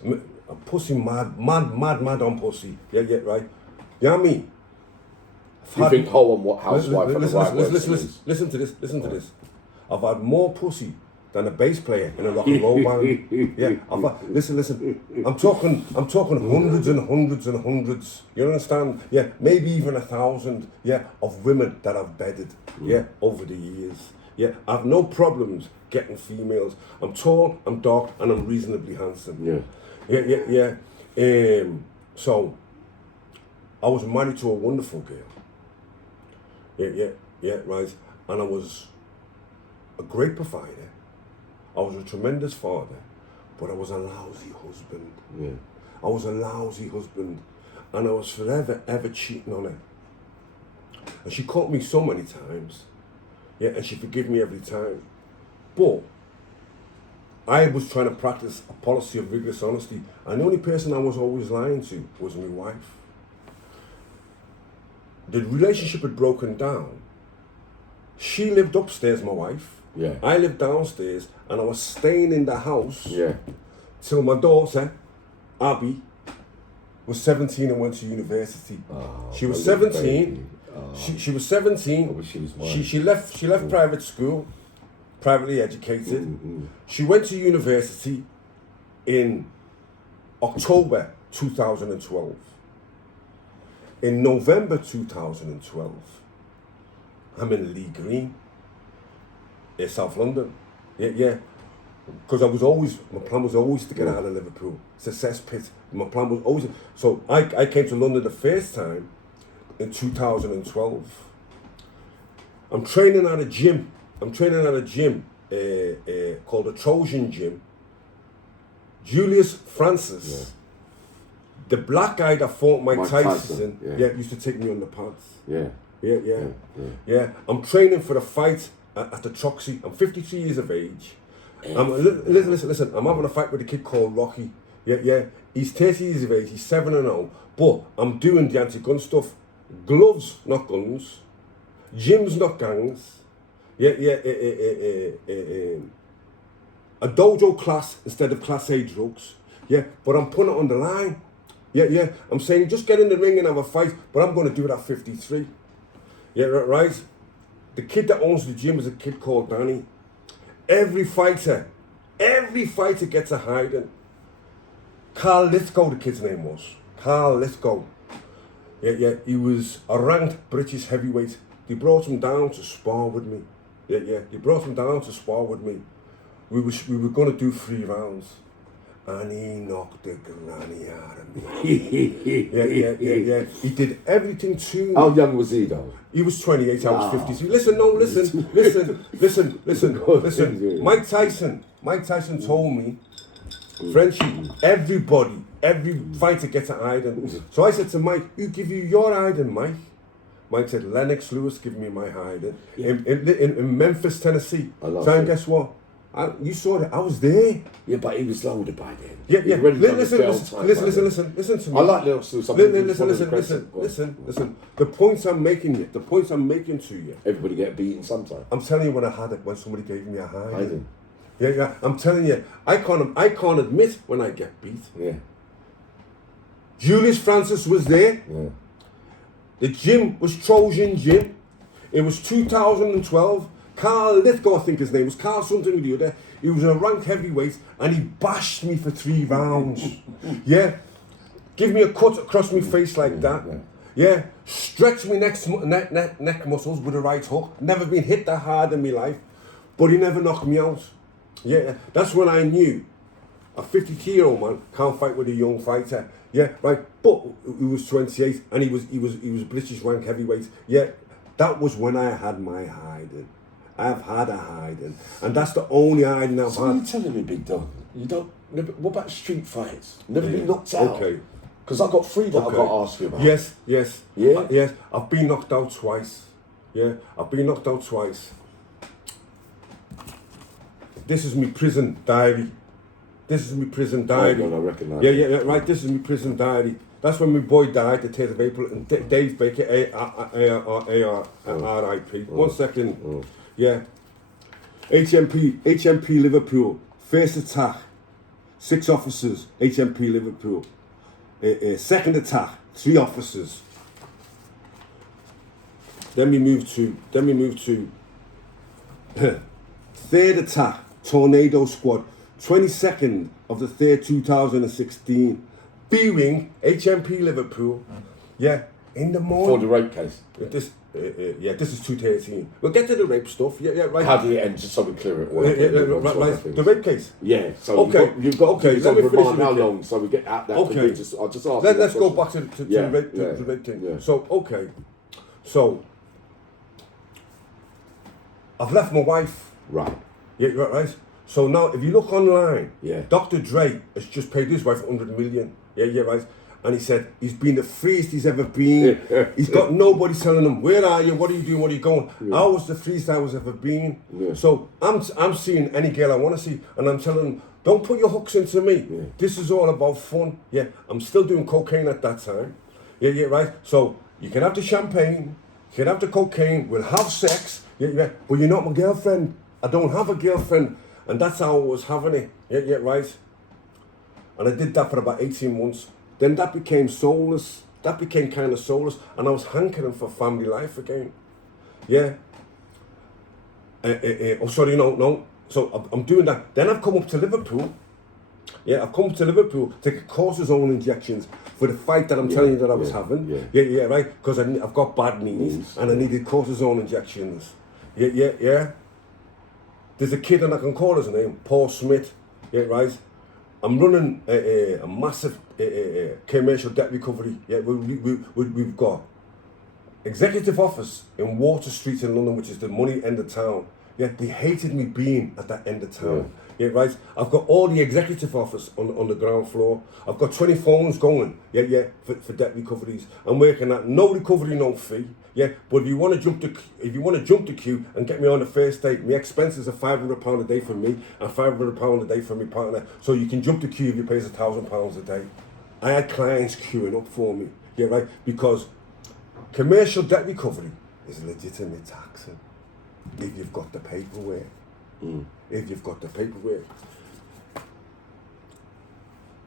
a pussy mad on pussy. Yeah, right. Yammy. You think hoe and what housewife are the right words to use? Listen to this. I've had more pussy than a bass player in a rock and roll band. Yeah, listen. I'm talking hundreds and hundreds and hundreds. You understand? Yeah, maybe even 1,000. Yeah, of women that I've bedded. Yeah, over the years. Yeah, I've no problems getting females. I'm tall, I'm dark, and I'm reasonably handsome. Yeah. So I was married to a wonderful girl. Yeah, right. And I was a great provider. I was a tremendous father, but I was a lousy husband. Yeah. I was a lousy husband, and I was forever, ever cheating on her. And she caught me so many times, yeah, and she forgave me every time. But I was trying to practice a policy of rigorous honesty, and the only person I was always lying to was my wife. The relationship had broken down. She lived upstairs, my wife. Yeah. I lived downstairs, and I was staying in the house till my daughter, Abby, was 17 and went to university. She was 17. She was 17. I wish she was mine. She left private school, privately educated. She went to university in October 2012. In November 2012, I'm in Lee Green, in South London. Yeah. Because my plan was always to get out of Liverpool. It's a cesspit. My plan was always, so I came to London the first time in 2012. I'm training at a gym. Called the Trojan Gym. Julius Francis, the black guy that fought Mike Tyson, used to take me on the pads. Yeah. I'm training for the fight at the Troxy. I'm 53 years of age. Listen. I'm having a fight with a kid called Rocky. Yeah. He's 30 years of age. He's 7-0. But I'm doing the anti-gun stuff. Gloves, not guns. Gyms, not gangs. A dojo class instead of class A drugs. Yeah. But I'm putting it on the line. Yeah. I'm saying just get in the ring and have a fight. But I'm going to do it at 53. Yeah, right. The kid that owns the gym is a kid called Danny. Every fighter gets a hiding. Carl Lithgow, the kid's name was. Carl Lithgow. Yeah. He was a ranked British heavyweight. They brought him down to spar with me. Yeah. They brought him down to spar with me. We were going to do 3 rounds. And he knocked the granny out of me. Yeah. He did everything to me. How young was he though? He was 28, I was 53. Listen. Mike Tyson told me, Frenchie, every fighter gets an hiding. So I said to Mike, who give you your hiding, Mike? Mike said, Lennox Lewis give me my hiding. In Memphis, Tennessee. So guess what? You saw that. I was there. Yeah, but he was older by then. Yeah. Listen to me. I like little Listen. The points I'm making to you. Everybody get beaten sometime. I'm telling you when I had it, when somebody gave me a hiding. Yeah. I'm telling you, I can't admit when I get beat. Yeah. Julius Francis was there. Yeah. The gym was Trojan Gym. It was 2012. Carl Lithgow, I think his name was, Carl something or the other. He was a ranked heavyweight and he bashed me for 3 rounds. Yeah. Give me a cut across my face like that. Yeah. Stretch my neck muscles with a right hook. Never been hit that hard in my life. But he never knocked me out. Yeah. That's when I knew a 52-year-old man can't fight with a young fighter. Yeah, right. But he was 28 and he was British ranked heavyweight. Yeah. That was when I had my hiding. I've had a hiding, and that's the only hiding I've had. You're telling me, Big Dog, you don't. What about street fights? Never been knocked out. Okay. Because I've got 3 that I've got to ask you about. Yes. Yeah. Yes. I've been knocked out twice. Yeah. I've been knocked out twice. This is my prison diary. Oh, God, I recognise. Yeah. Right. This is my prison diary. That's when my boy died, the 10th of April, and Dave Baker, R.I.P. 1 second. Yeah. HMP Liverpool, first attack, 6 officers, HMP Liverpool. Second attack, 3 officers. Then we move to third attack, Tornado Squad, 22nd of the 3rd, 2016. B-Wing, HMP Liverpool. Yeah, in the morning. For the rape case. This is 213. We'll get to the rape stuff. Yeah, right. How did it end? Just so we clear it all. Right. The rape case. Yeah. So Okay. you've got Okay. let me finish. How it. long? So we get out that. Okay. I'll just ask. Let's go back to the rape thing. Yeah. So okay. So I've left my wife. Right. Yeah, right. So now, if you look online, Yeah. Dr. Dre has just paid his wife 100 million. Yeah, right. And he said he's been the freest he's ever been. He's got nobody telling him, where are you? What are you doing? What are you going? Yeah. I was the freest I was ever been. Yeah. So I'm seeing any girl I want to see, and I'm telling them, don't put your hooks into me. Yeah. This is all about fun. Yeah, I'm still doing cocaine at that time. Yeah, right. So you can have the champagne, you can have the cocaine, we'll have sex. Yeah, but you're not my girlfriend. I don't have a girlfriend. And that's how I was having it. Yeah, right. And I did that for about 18 months. Then that became soulless. That became kind of soulless. And I was hankering for family life again. Yeah. No. So I'm doing that. Then I've come up to Liverpool. Yeah, I've come to Liverpool to get cortisone injections for the fight that I'm telling you that I was having. Yeah, right. Because I've got bad knees and I needed cortisone injections. Yeah. There's a kid, and I can call his name, Paul Smith. Yeah, right. I'm running a massive commercial debt recovery. Yeah, we've got executive office in Water Street in London, which is the money end of town. Yeah, they hated me being at that end of town. Yeah, right. I've got all the executive office on the ground floor. I've got 20 phones going. Yeah, for debt recoveries. I'm working at no recovery, no fee. Yeah, but if you want to jump the queue and get me on the first date, my expenses are £500 a day for me and £500 a day for my partner. So you can jump the queue if you pay us £1,000 a day. I had clients queuing up for me. Yeah, right. Because commercial debt recovery is legitimate taxing if you've got the paperwork. If you've got the paperwork.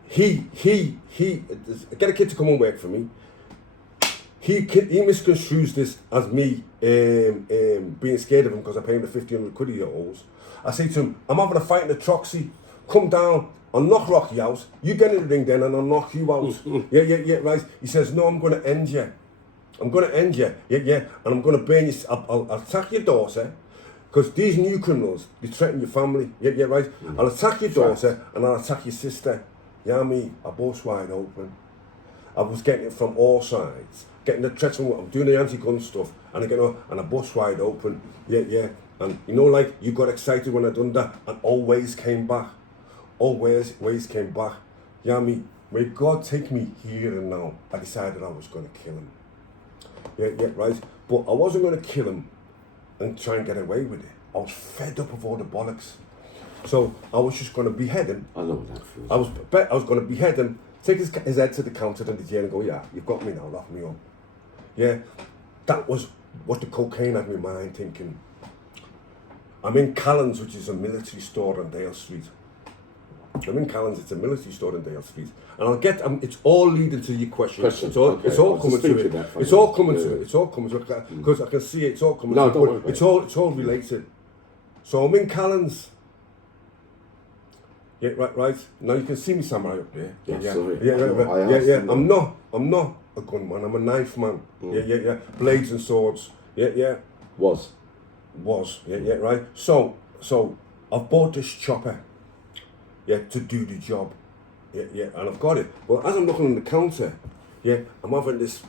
He get a kid to come and work for me. He misconstrues this as me being scared of him because I pay him the 1,500 quid he owes. I say to him, I'm having a fight in the Troxy. Come down, I'll knock Rocky out. You get in the ring then and I'll knock you out. Yeah, right. He says, no, I'm going to end you. Yeah. And I'm going to burn you. I'll attack your daughter. Because these new criminals, they threaten your family. Yeah, right. I'll attack your daughter and I'll attack your sister. Yammy, I bust wide open. I was getting it from all sides. Getting the threats from, I'm doing the anti-gun stuff, and I bust wide open. Yeah. And like you got excited when I done that, and always came back. Always came back. Yammy, may God take me here and now. I decided I was going to kill him. Yeah, right. But I wasn't going to kill him and try and get away with it. I was fed up of all the bollocks. So I was just going to behead him. I know what that feels. I was going to behead him, take his head to the counter in the jail and go, yeah, you've got me now, lock me up. Yeah, that was what the cocaine had in my mind thinking. I'm in Callan's, which is a military store on Dale Street. I'm in Callan's, it's a military store on Dale Street. And it's all leading to your question. It's all coming to it. It's all coming to it. It's all coming to it. Because I can see it's all coming to it. Don't worry, it's all related. So I'm in Callan's. Yeah, right. Now you can see me samurai up there. Yeah. I'm not a gunman. I'm a knife man. Yeah. Blades and swords. Yeah. Was. Yeah. Right. So I've bought this chopper. Yeah, to do the job. Yeah, and I've got it. But as I'm looking on the counter, yeah, I'm having this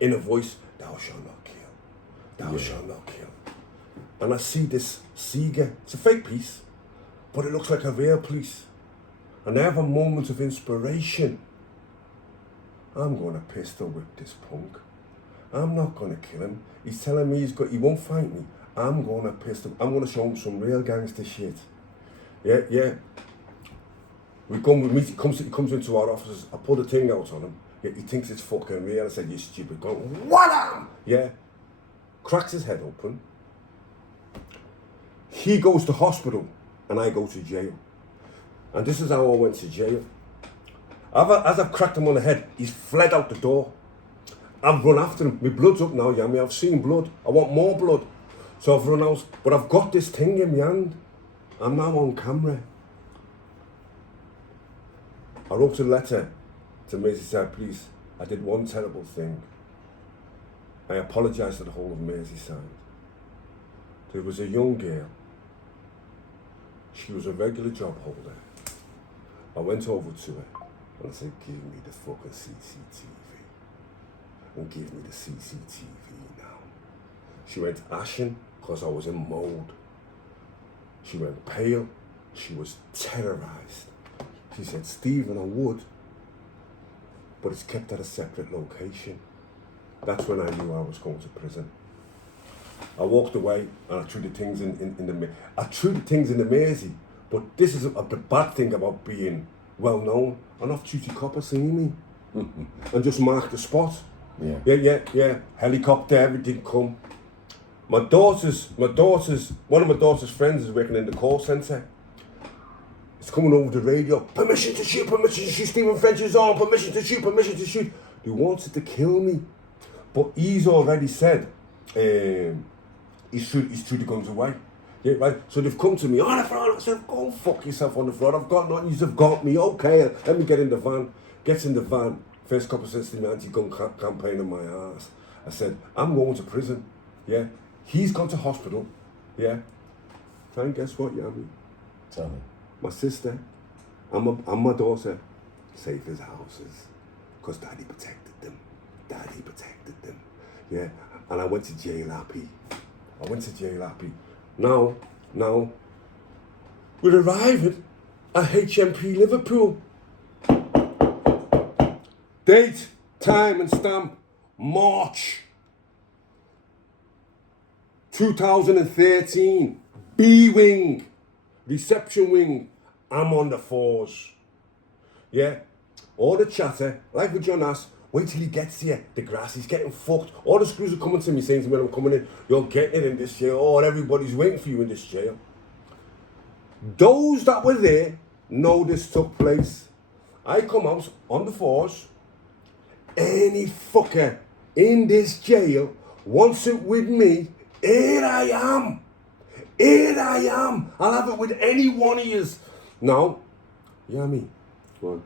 inner voice: "Thou shalt not kill. Thou shalt not kill." And I see this Sega. It's a fake piece, but it looks like a real piece. And I have a moment of inspiration. I'm going to pistol whip this punk. I'm not going to kill him. He's telling me he won't fight me. I'm going to show him some real gangster shit. Yeah. We comes into our offices. I pull the thing out on him. Yeah, he thinks it's fucking real. I said, you stupid cunt. What am? Yeah. Cracks his head open. He goes to hospital and I go to jail. And this is how I went to jail. As I've cracked him on the head, he's fled out the door. I've run after him. My blood's up now, Yammy. I've seen blood. I want more blood. So I've run out. But I've got this thing in my hand. I'm now on camera. I wrote a letter to Merseyside Police. I did one terrible thing. I apologised to the whole of Merseyside. There was a young girl. She was a regular job holder. I went over to her and I said, give me the fucking CCTV. And give me the CCTV now. She went ashen because I was in mold. She went pale. She was terrorised. She said, Stephen, I would, but it's kept at a separate location. That's when I knew I was going to prison. I walked away and I threw the things I threw the things in the Mersey, but this is the bad thing about being well known. An off-duty copper seen me and just marked the spot. Yeah. Helicopter, everything come. One of my daughter's friends is working in the call centre. It's coming over the radio. Permission to shoot, Stephen French is on, permission to shoot. They wanted to kill me. But he's already said he's threw the guns away. Yeah, right. So they've come to me on the front. I said, go fuck yourself on the front. I've got nothing. You've got me. Okay, let me get in the van. Gets in the van. First couple says to me, anti-gun campaign on my ass. I said, I'm going to prison. Yeah. He's gone to hospital. Yeah. And guess what, Yammy? Tell me. My sister and my daughter, safe as houses. Because Daddy protected them. Yeah. And I went to jail happy. Now, we're arriving at HMP Liverpool. Date, time and stamp, March 2013. B-Wing, reception wing. I'm on the 4s. Yeah, all the chatter, like with John Ass, wait till he gets here. The grass is getting fucked. All the screws are coming to me saying to me when I'm coming in, you're getting it in this jail. Oh, everybody's waiting for you in this jail. Those that were there know this took place. I come out on the 4s. Any fucker in this jail wants it with me. Here I am. I'll have it with any one of yous. Now, Yammy, What?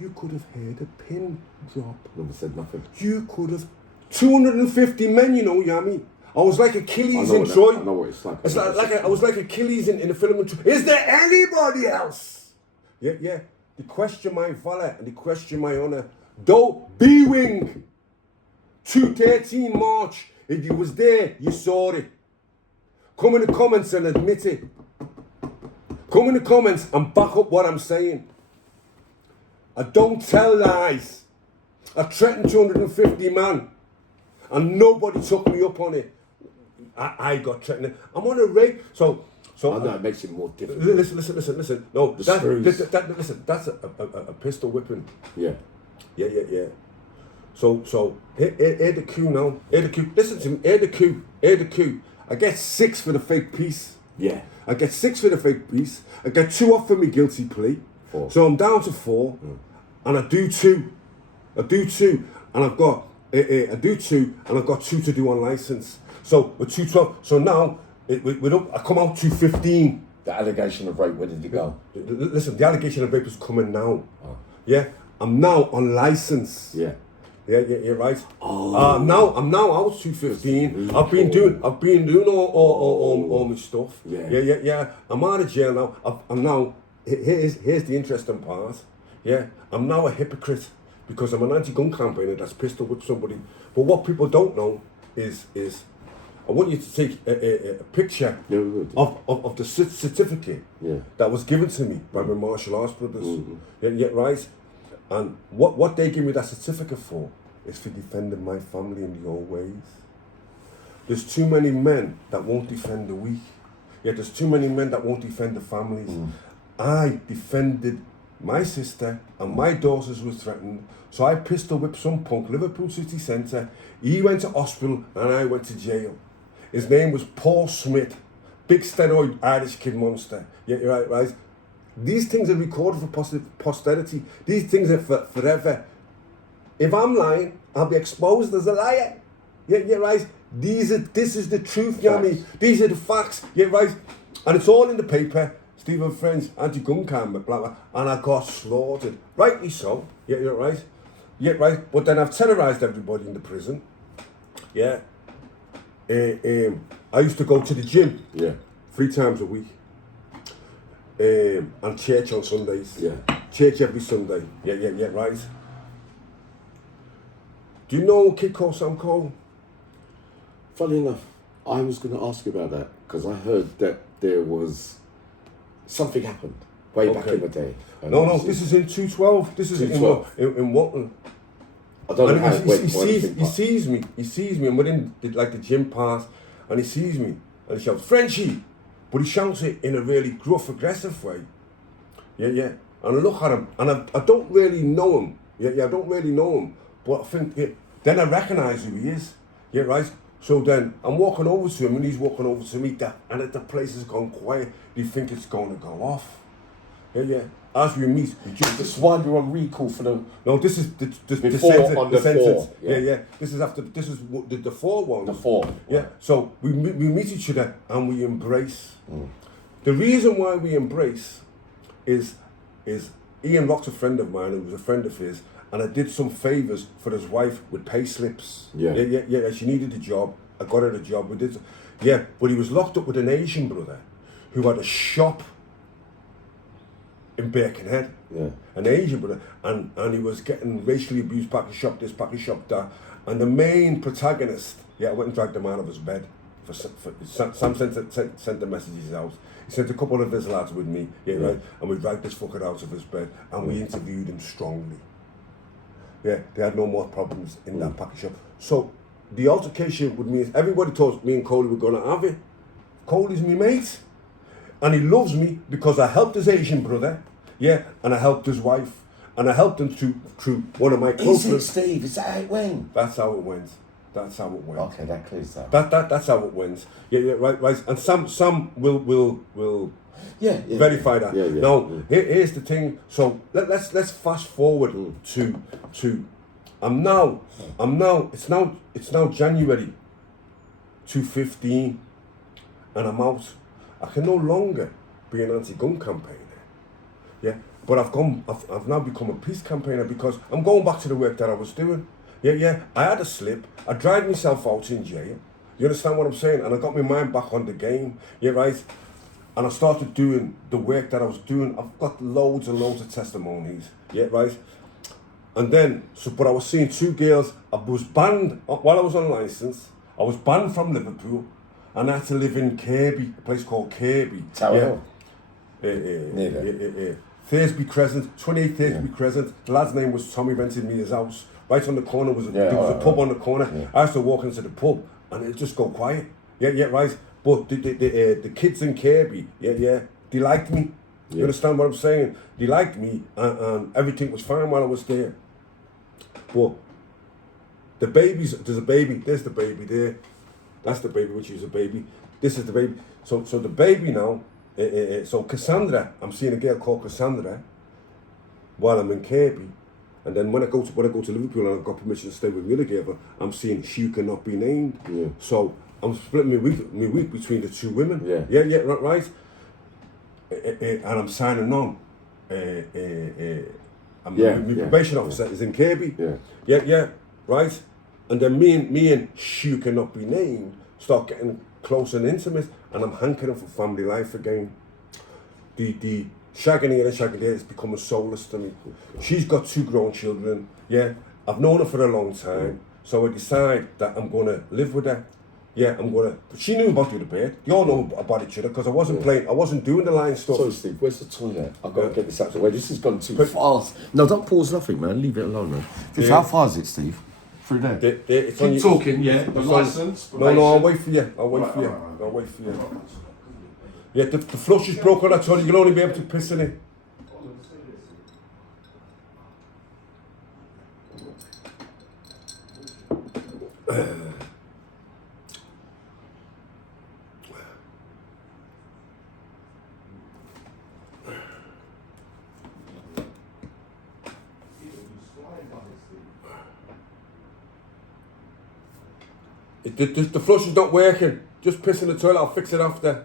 you could have heard a pin drop. Never said nothing. You could have 250 men, you know, Yammy. I was like Achilles in Troy. I know what it's like. I was like Achilles in the film of Troy. Is there anybody else? Yeah. They question my valor and they question my honour. Though B-Wing, 213 March. If you was there, you saw it. Come in the comments and admit it. Come in the comments and back up what I'm saying. I don't tell lies. I threatened 250 man and nobody took me up on it. I got threatened. I'm on a rape. So I know it makes it more difficult. Listen. No, listen, that's a pistol whipping. Yeah. Yeah. So here the coup now. Here the coup. Listen to me. Here the coup. I get 6 for the fake piece. Yeah. I get 6 for the fake piece. I get 2 off for me guilty plea. 4. So I'm down to 4, and I do 2, and I've got I do 2, and I've got 2 to do on license. So we're 212. So now I come out 215. The allegation of rape. Where did you go? Listen, the allegation of rape is coming now. Oh. Yeah, I'm now on license. Yeah. Yeah, right. Oh. I'm now out 215. I've been doing all my stuff. Yeah. I'm out of jail now. I'm now. Here's the interesting part. Yeah, I'm now a hypocrite because I'm an anti-gun campaigner that's pistol whipped somebody. But what people don't know is I want you to take a picture of the certificate that was given to me by my martial arts brothers. Mm-hmm. Yeah, right. And what they give me that certificate for is for defending my family in the old ways. There's too many men that won't defend the weak. Yeah, there's too many men that won't defend the families. I defended my sister and my daughters was threatened. So I pistol whipped some punk, Liverpool City Centre. He went to hospital and I went to jail. His name was Paul Smith, big steroid Irish kid monster. Yeah, right. These things are recorded for posterity. These things are for forever. If I'm lying, I'll be exposed as a liar. Yeah, right. This is the truth, Yammy. These are the facts. Yeah, right. And it's all in the paper. Stephen French, anti-gun campaign, blah, blah. And I got slaughtered. Rightly so. Yeah, you're right. Yeah, right. But then I've terrorised everybody in the prison. Yeah. I used to go to the gym. Yeah. 3 times a week. And church on Sundays. Yeah. Church every Sunday. Yeah, right. Do you know a kid called Sam Cole? Funny enough, I was going to ask you about that because I heard that there was something happened way back in the day. No, this is in 212. This is in Walton. I don't know how it went. He sees me, and we're in the gym pass, and he sees me, and he shouts, "Frenchie!" But he shouts it in a really gruff, aggressive way. Yeah. And I look at him, and I don't really know him. Yeah, I don't really know him. But I think, then I recognise who he is. Yeah, right? So then I'm walking over to him, and he's walking over to me, and the place has gone quiet. You think it's going to go off. Yeah. As we meet, This is why you're on recall for the... No, this is the Before sentence, on the sentence. 4. Yeah. This is after. This is the 4 one. The 4. Yeah. So we meet each other and we embrace. The reason why we embrace is Ian Rock's a friend of mine who was a friend of his, and I did some favours for his wife with pay slips. Yeah. She needed a job. I got her a job. We did. Yeah, but he was locked up with an Asian brother who had a shop in Birkenhead. Yeah. An Asian brother, and he was getting racially abused, pack of shop this, pack of shop that, and the main protagonist, I went and dragged him out of his bed. Sam sent the messages out. He sent a couple of his lads with me, right, and we dragged this fucker out of his bed, and we interviewed him strongly. Yeah, they had no more problems in that pack of shop. So the altercation with me is everybody thought me and Coley were going to have it. Coley's my mate, and he loves me because I helped his Asian brother. Yeah, and I helped his wife, and I helped him through one of my close friends. Is it, Steve? Is that how it went? That's how it went. Okay, that clears that. That's how it went. Yeah, right. And some will verify that. Yeah. Now, here's the thing. So let's fast forward to I'm now. It's now January 2015, and I'm out. I can no longer be an anti-gun campaigner. Yeah, but I've now become a peace campaigner because I'm going back to the work that I was doing. Yeah. I had a slip. I dried myself out in jail. You understand what I'm saying? And I got my mind back on the game. Yeah, right. And I started doing the work that I was doing. I've got loads and loads of testimonies. Yeah, right. And then, but I was seeing 2 girls. I was banned while I was on license. I was banned from Liverpool, and I had to live in Kirby, a place called Kirby. Tower Hill. Thursby Crescent, 28 Thursby Crescent. The lad's name was Tommy, rented me his house. Right on the corner there was a pub on the corner. Yeah. I used to walk into the pub and it'd just go quiet. Yeah, right. But the kids in Kirby, they liked me. Yeah. You understand what I'm saying? They liked me and everything was fine while I was there. But the babies, there's the baby there. That's the baby when she was a baby. This is the baby. So the baby now, so Cassandra, I'm seeing a girl called Cassandra while I'm in Kirby. And then when I go to Liverpool and I've got permission to stay with the other girl, I'm seeing she cannot be named. Yeah. So I'm splitting my week between the 2 women. Yeah, right. And I'm signing on. My probation officer is in Kirby. Yeah, right. And then me and she cannot be named start getting close and intimate, and I'm hankering for family life again. The shagging here and shagging there is becoming soulless to me. She's got 2 grown children. Yeah, I've known her for a long time, so I decide that I'm gonna live with her. Yeah, I'm gonna. She knew about the other bed. They all know about each other because I wasn't playing. I wasn't doing the line stuff. So Steve, where's the toilet? I've got to get this out of the way. This has gone too fast. No, don't pause nothing, man. Leave it alone, man. How far is it, Steve? Through there. Keep talking. Yeah. The license. No, I'll wait for you. I'll wait for you. Yeah, the flush is broken. I told you, you'll only be able to piss in it. The flush is not working. Just piss in the toilet, I'll fix it after.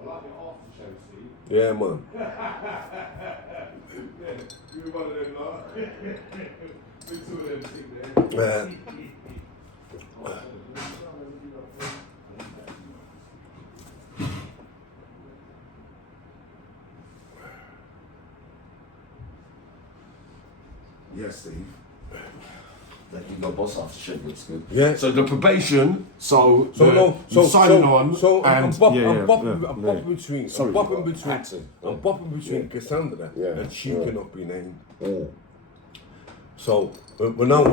I like it off the show, Steve. Yeah, man. Give me one of them, lot. Do two of them, Steve, there. Yes, Steve. That you got boss after shit looks good. Yeah. So the probation. So signing on. So and I'm bopping between. Sorry, I'm bopping between. accent. I'm bopping between Cassandra and she cannot be named. So we're now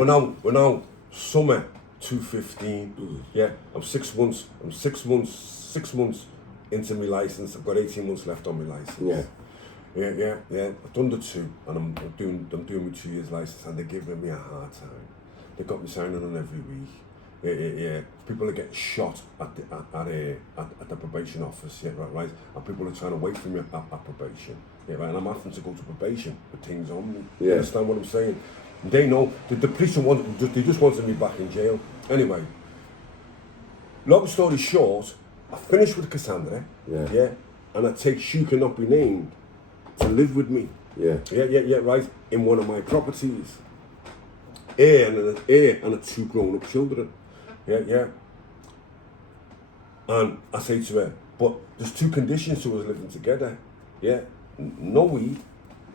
summer 2015. Yeah, I'm 6 months. I'm 6 months into my license. I've got 18 months left on my license. Yeah. I've done the 2, and I'm doing my 2 years license, and they're giving me a hard time. They got me signing on every week. Yeah. People are getting shot at the probation office. Yeah, right. And people are trying to wait for me at probation. Yeah, right. And I'm having to go to probation with things on me. You understand what I'm saying? And they know the police they just wanted me back in jail. Anyway, long story short, I finished with Cassandra. Yeah. And I take She Cannot Be Named to live with me. Yeah, right. In one of my properties. And 2 grown-up children. Yeah. And I say to her, but there's 2 conditions to us living together. Yeah. No weed,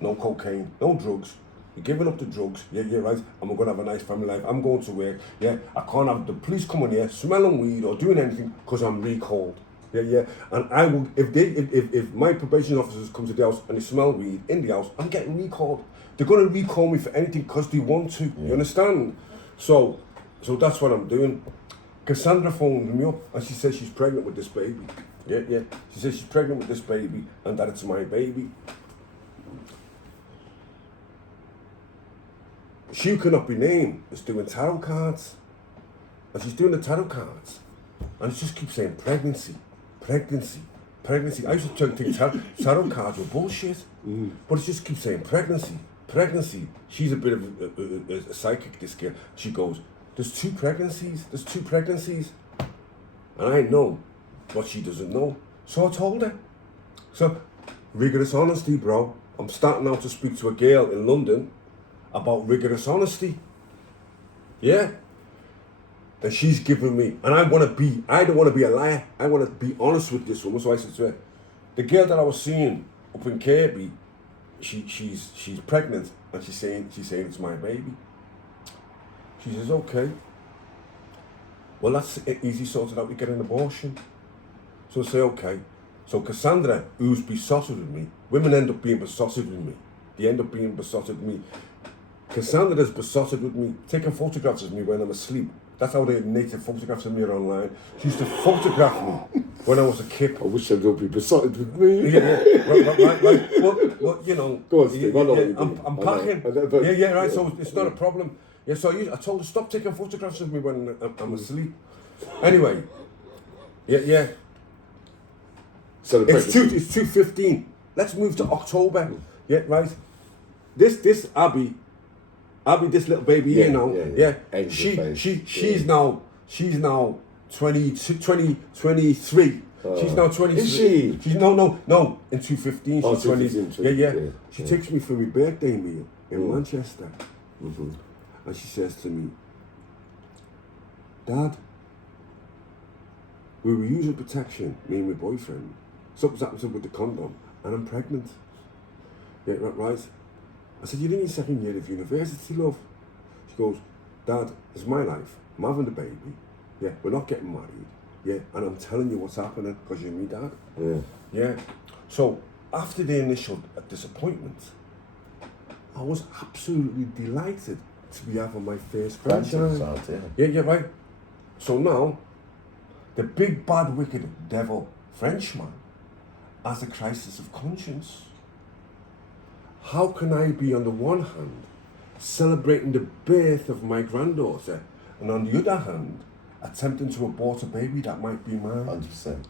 no cocaine, no drugs. You're giving up the drugs. Yeah, right. And we're gonna have a nice family life. I'm going to work. Yeah. I can't have the police coming here smelling weed or doing anything because I'm recalled. Yeah. And I will if my probation officers come to the house and they smell weed in the house, I'm getting recalled. They're gonna recall me for anything because they want to. You understand? So that's what I'm doing. Cassandra phoned me up and she says she's pregnant with this baby. Yeah. She says she's pregnant with this baby and that it's my baby. She Cannot Be Named is doing tarot cards. And she's doing the tarot cards. And it just keeps saying pregnancy. I used to think tarot cards were bullshit, but it just keeps saying pregnancy. She's a bit of a psychic, this girl. She goes, there's 2 pregnancies. And I know what she doesn't know. So I told her. So, rigorous honesty, bro. I'm starting now to speak to a girl in London about rigorous honesty. Yeah. And she's giving me, and I don't want to be a liar. I want to be honest with this woman. So I said to her, the girl that I was seeing up in Kirby, she's pregnant, and she's saying it's my baby. She says, okay. Well, that's easy sorted out. We get an abortion. So I say, okay. So Cassandra, who's besotted with me, women end up being besotted with me. They end up being besotted with me. Cassandra's besotted with me, taking photographs of me when I'm asleep. That's how they naked photographs of me are online. She used to photograph me when I was a kid. I wish they'd all be besotted with me. Right. Well, you know. Go on, Steve. I'm packing. Yeah, right. So it's not a problem. Yeah, so I told her, stop taking photographs of me when I'm asleep. Anyway, yeah. So it's 2:15. Let's move to October. Yeah, right. This Abby, this little baby here now. Yeah. She's now 23. She's now 23. Is she? She's no. In 2:15, she's 20. 2:15. Yeah. She takes me for my birthday meal in Manchester. Mm-hmm. And she says to me, Dad, we were using protection, me and my boyfriend. Something's happened with the condom, and I'm pregnant. Yeah, right? I said, you're in your 2nd year of university, love. She goes, Dad, it's my life. I'm having the baby. Yeah, we're not getting married. Yeah, and I'm telling you what's happening because you're my dad. Yeah. So, after the initial disappointment, I was absolutely delighted to be having my first grandchild. Yeah, right. So now, the big bad wicked devil Frenchman has a crisis of conscience. How can I be on the one hand celebrating the birth of my granddaughter and on the other hand attempting to abort a baby that might be mine? 100%.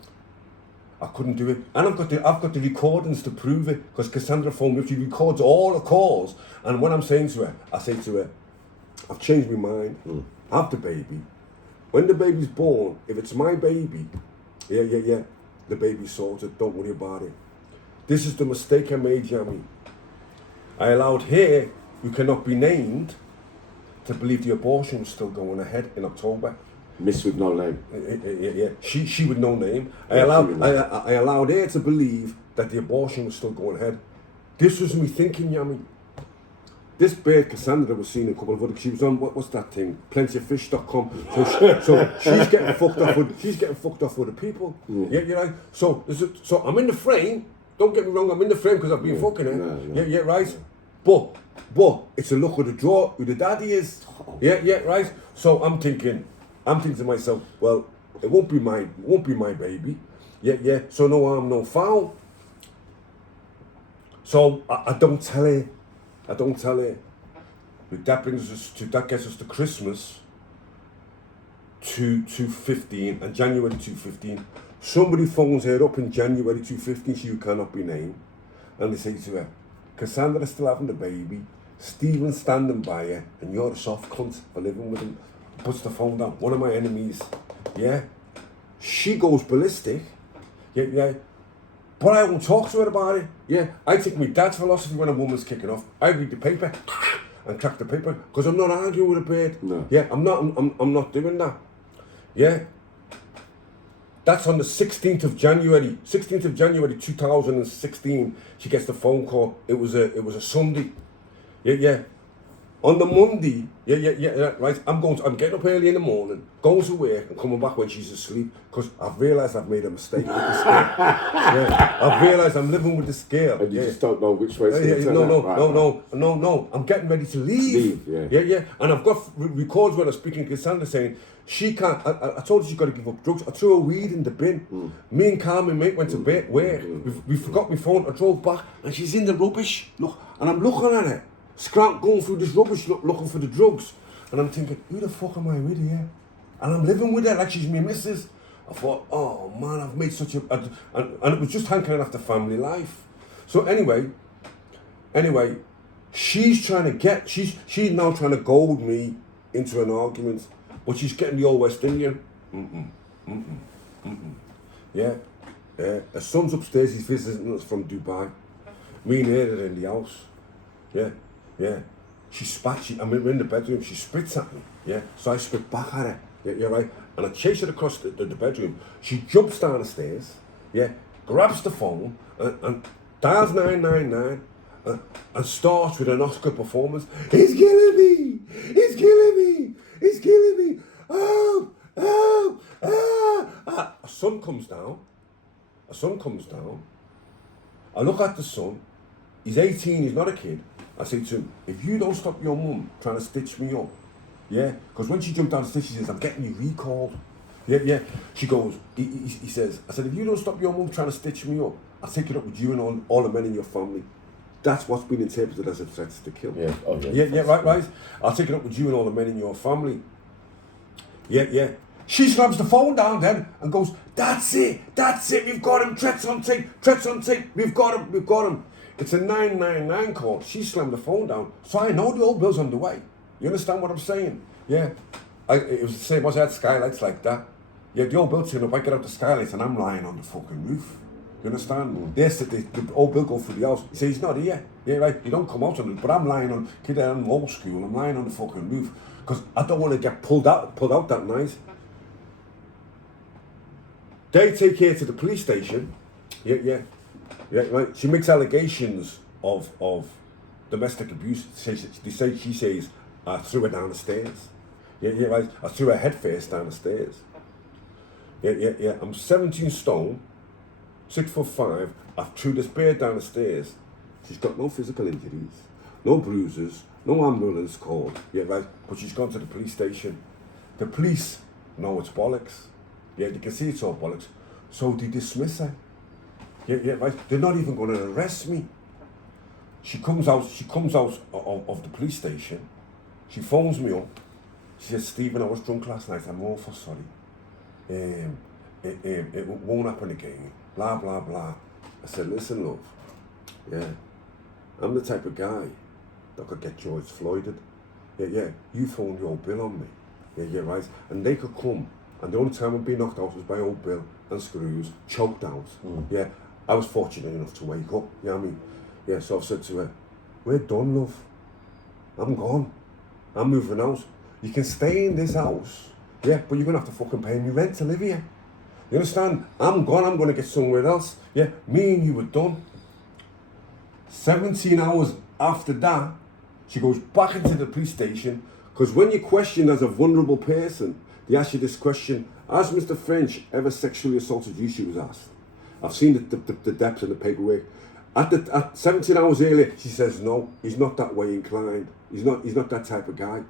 I couldn't do it, and I've got the recordings to prove it because Cassandra phoned me. She records all the calls, and when I'm saying to her, I say to her, I've changed my mind. Have the baby. When the baby's born, if it's my baby, the baby's sorted. Don't worry about it. This is the mistake I made, Yammy. I allowed her, who cannot be named, to believe the abortion was still going ahead in October. Miss with no name. She with no name. I Yeah, allowed her to believe that the abortion was still going ahead. This was me thinking, Yammy. This bird, Cassandra, was seen in a couple of other. She was on what's that thing? Plentyoffish.com. So she's getting fucked off with the people. Yeah, you know. So I'm in the frame. Don't get me wrong. I'm in the frame because I've been fucking her. No. Yeah, right. But it's a look of the draw who the daddy is. Yeah, right. So I'm thinking to myself, well, it won't be my baby. Yeah. So no harm, no foul. So I don't tell her. But that gets us to Christmas 2/15 and January 2/15. Somebody phones her up in January 2/15, she cannot be named, and they say to her, Cassandra's still having the baby, Stephen's standing by her, and you're a soft cunt for living with him. Puts the phone down. One of my enemies. Yeah. She goes ballistic. Yeah. But I won't talk to her about it. Yeah, I take my dad's philosophy when a woman's kicking off. I read the paper and crack the paper because I'm not arguing with a bird. No. Yeah, I'm not doing that. Yeah. That's on the 16th of January 2016. She gets the phone call. It was a Sunday. Yeah. On the Monday, right, I'm getting up early in the morning, going to work and coming back when she's asleep because I've realised I've made a mistake with this girl. Yeah, I've realised I'm living with this girl. And you just don't know which way it's going to turn out. No. I'm getting ready to leave. Yeah. And I've got records when I'm speaking to Cassandra saying, she can't, I told her she's got to give up drugs. I threw her weed in the bin. Me and Carmen, mate, went to bed, work. We forgot my phone. I drove back and she's in the rubbish. Look, and I'm looking at her. Going through this rubbish looking for the drugs. And I'm thinking, who the fuck am I with here? And I'm living with her like she's my missus. I thought, oh man, I've made such a... And it was just hankering after family life. So anyway, she's now trying to goad me into an argument. But she's getting the old West Indian. Yeah. Her son's upstairs, he's visiting us from Dubai. Me and her are in the house. Yeah. She spat, we're in the bedroom, she spits at me, yeah, so I spit back at her, yeah, right, and I chase her across the bedroom. She jumps down the stairs, yeah, grabs the phone, and dials 999, and starts with an Oscar performance. He's killing me! Oh! A son comes down, I look at the son, he's 18, he's not a kid. I say to him, if you don't stop your mum trying to stitch me up, yeah, because when she jumped down the stairs, she says, I'm getting you recalled. Yeah. She goes, he says, I said, if you don't stop your mum trying to stitch me up, I'll take it up with you and all the men in your family. That's what's been interpreted as a threat to kill. Yeah, right. I'll take it up with you and all the men in your family. Yeah. She slams the phone down then and goes, that's it, we've got him, threats on tape, we've got him. It's a 999 call. She slammed the phone down. So I know the old bill's on the way. You understand what I'm saying? Yeah. It was the same as I had skylights like that. Yeah, the old bill turned up, I get out the skylights and I'm lying on the fucking roof. You understand? The old bill go through the house. He says, he's not here. Yeah, right. You don't come out on it. But I'm lying on, I'm old school, I'm lying on the fucking roof. Because I don't want to get pulled out that night. They take her to the police station. Yeah, right. She makes allegations of domestic abuse. She says I threw her down the stairs. Yeah, right. I threw her head first down the stairs. Yeah. I'm 17 stone, 6'5". I threw this bird down the stairs. She's got no physical injuries, no bruises, no ambulance called. Yeah, right. But she's gone to the police station. The police know it's bollocks. Yeah, they can see it's all bollocks. So they dismiss her. Yeah, right. They're not even going to arrest me. She comes out of the police station. She phones me up. She says, Stephen, I was drunk last night. I'm awful sorry. It won't happen again. Blah, blah, blah. I said, listen, love. Yeah. I'm the type of guy that could get George Floyded. Yeah. You phoned your bill on me. Yeah, right. And they could come, and the only time I'd be knocked out was by old Bill and Screws, choked out. Yeah, I was fortunate enough to wake up. You know what I mean? Yeah, so I've said to her, "We're done, love. I'm gone. I'm moving out. You can stay in this house, yeah, but you're gonna have to fucking pay me rent to live here. You understand? I'm gone. I'm gonna get somewhere else. Yeah, me and you were done." 17 hours after that, she goes back into the police station, because when you're questioned as a vulnerable person, they ask you this question: "Has Mr. French ever sexually assaulted you?" She was asked. I've seen the depth of the paperwork. At 17 hours earlier, she says, "No, he's not that way inclined. He's not that type of guy."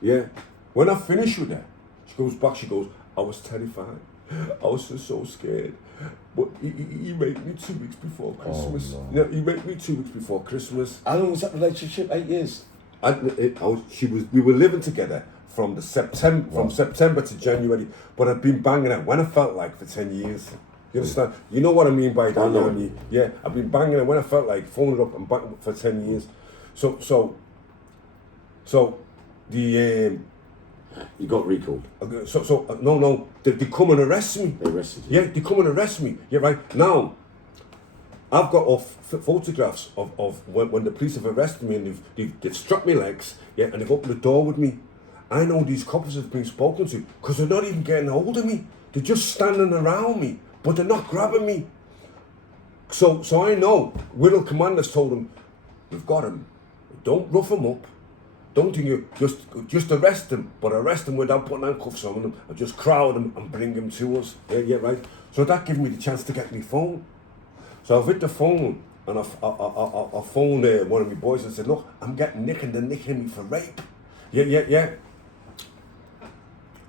Yeah. When I finish with her, she goes back, she goes, "I was terrified. I was just so scared. But he made me 2 weeks before Christmas." Oh, no. Yeah, he made me 2 weeks before Christmas. How long was that relationship? 8 years? We were living together from September to January, but I'd been banging her when I felt like for 10 years. You understand? You know what I mean by that, Yammy? Yeah, I've been banging her when I felt like, phoning up and banging for 10 years. So the You got recalled. no, they come and arrest me. They arrested you. Yeah, they come and arrest me. Yeah, right. Now, I've got photographs of when the police have arrested me, and they've struck my legs, yeah, and they've opened the door with me. I know these coppers have been spoken to, because they're not even getting hold of me. They're just standing around me, but they're not grabbing me. So I know Whittle Commanders told them, "We've got him. Don't rough him up. Don't think you just arrest him, but arrest him without putting handcuffs on him, and just crowd him and bring him to us." Yeah, right. So that gave me the chance to get my phone. So I've hit the phone, and I phoned one of my boys and said, "Look, I'm getting nicked, and they're nicking me for rape." Yeah.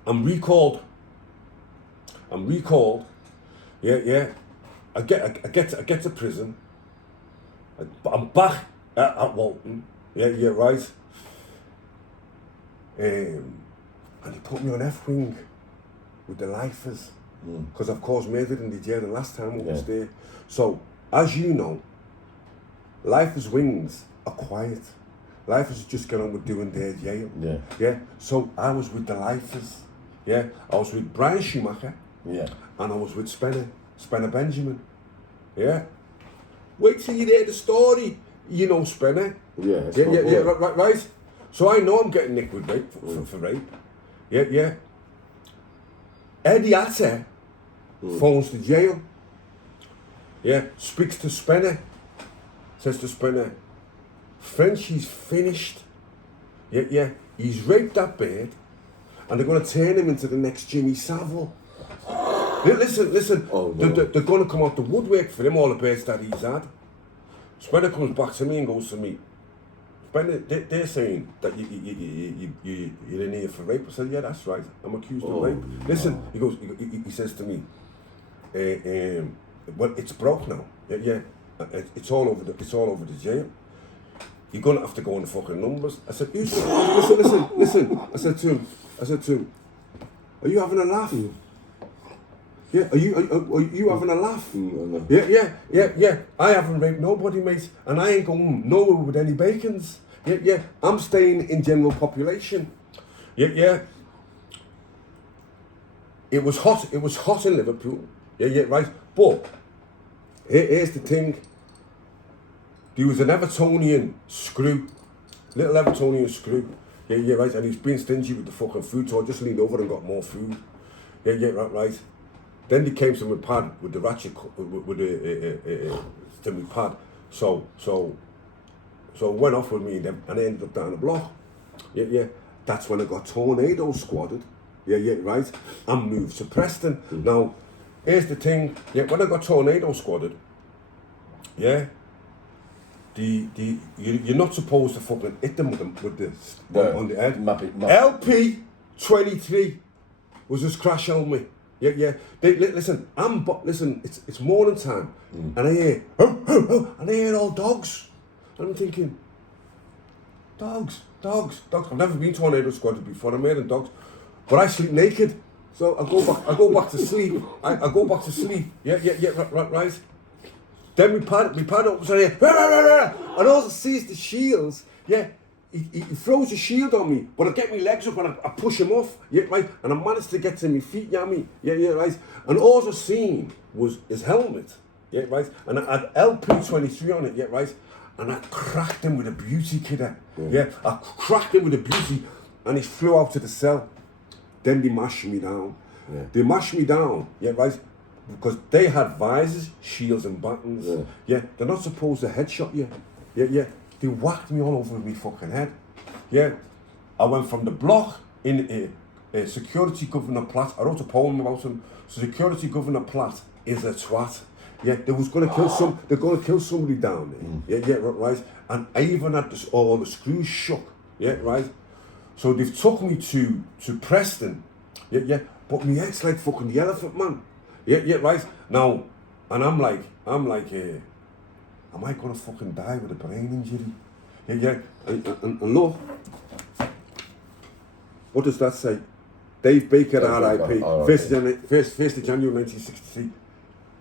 I'm recalled. Yeah. I get to prison. I'm back at Walton. Yeah, right. And he put me on F-wing with the lifers, because I've caused murder in the jail the last time I was there. So, as you know, lifers' wings are quiet. Lifers just get on with doing their jail. Yeah. So I was with the lifers. Yeah. I was with Brian Schumacher. Yeah. And I was with Spencer Benjamin. Yeah. Wait till you hear the story. You know Spencer. Yeah. Right. So I know I'm getting nicked with rape for rape. Yeah. Eddie Atta phones the jail. Yeah. Speaks to Spencer. Says to Spencer, "Frenchie's finished. Yeah. He's raped that bird, and they're going to turn him into the next Jimmy Savile." Listen. Oh, no. They're going to come out the woodwork for him, all the birds that he's had. Spencer comes back to me and goes to me, "Spencer, they're saying that you're in here for rape." I said, "Yeah, that's right. I'm accused of rape." Listen, he goes. He says to me, "Well, it's broke now. Yeah. It's all over the jail. You're gonna have to go on the fucking numbers." I said, listen. I said to him, "Are you having a laugh?" Yeah, are you having a laugh? No. Yeah. I haven't raped nobody, mate, and I ain't going nowhere with any bacons. Yeah. I'm staying in general population. Yeah. It was hot in Liverpool. Yeah, right. But here's the thing. There was an Evertonian screw, little Evertonian screw. Yeah, right. And he's being stingy with the fucking food, so I just leaned over and got more food. Yeah, right. Then they came to my pad with the ratchet, with the my pad. So went off with me and them, and I ended up down the block. Yeah. That's when I got tornado squadded. Yeah, right. And moved to Preston. Now, here's the thing. Yeah, when I got tornado squadded, yeah, you're not supposed to fucking hit them with the on the head. LP 23 was just crash on me. Yeah. Listen, it's morning time, and I hear, and I hear all dogs. And I'm thinking, dogs. I've never been tornado squadded before. I'm hearing dogs, but I sleep naked, so I go back to sleep. I go back to sleep. Yeah. Right. Then we pad up, so I hear, and all I see is the shields. Yeah. he throws a shield on me, but I get my legs up and I push him off, yeah, right? And I managed to get to my feet, Yammy, yeah, right? And all I seen was his helmet, yeah, right? And I had LP23 on it, yeah, right? And I cracked him with a beauty, kidder, yeah? I cracked him with a beauty, and he flew out to the cell. Then they mashed me down. Yeah. They mashed me down, yeah, right? Because they had visors, shields and buttons. Yeah, they're not supposed to headshot you. Yeah. They whacked me all over my fucking head. Yeah. I went from the block in Security Governor Platt. I wrote a poem about him. Security Governor Platt is a twat. Yeah, they was gonna kill they're gonna kill somebody down there. Yeah, right. And I even had all the screws shook. Yeah, right. So they've took me to Preston. Yeah. But my head's like fucking the elephant man. Yeah, right. Now, and I'm like, am I gonna fucking die with a brain injury? Yeah. And look, what does that say? Dave Baker, R.I.P. 1st of January 1963.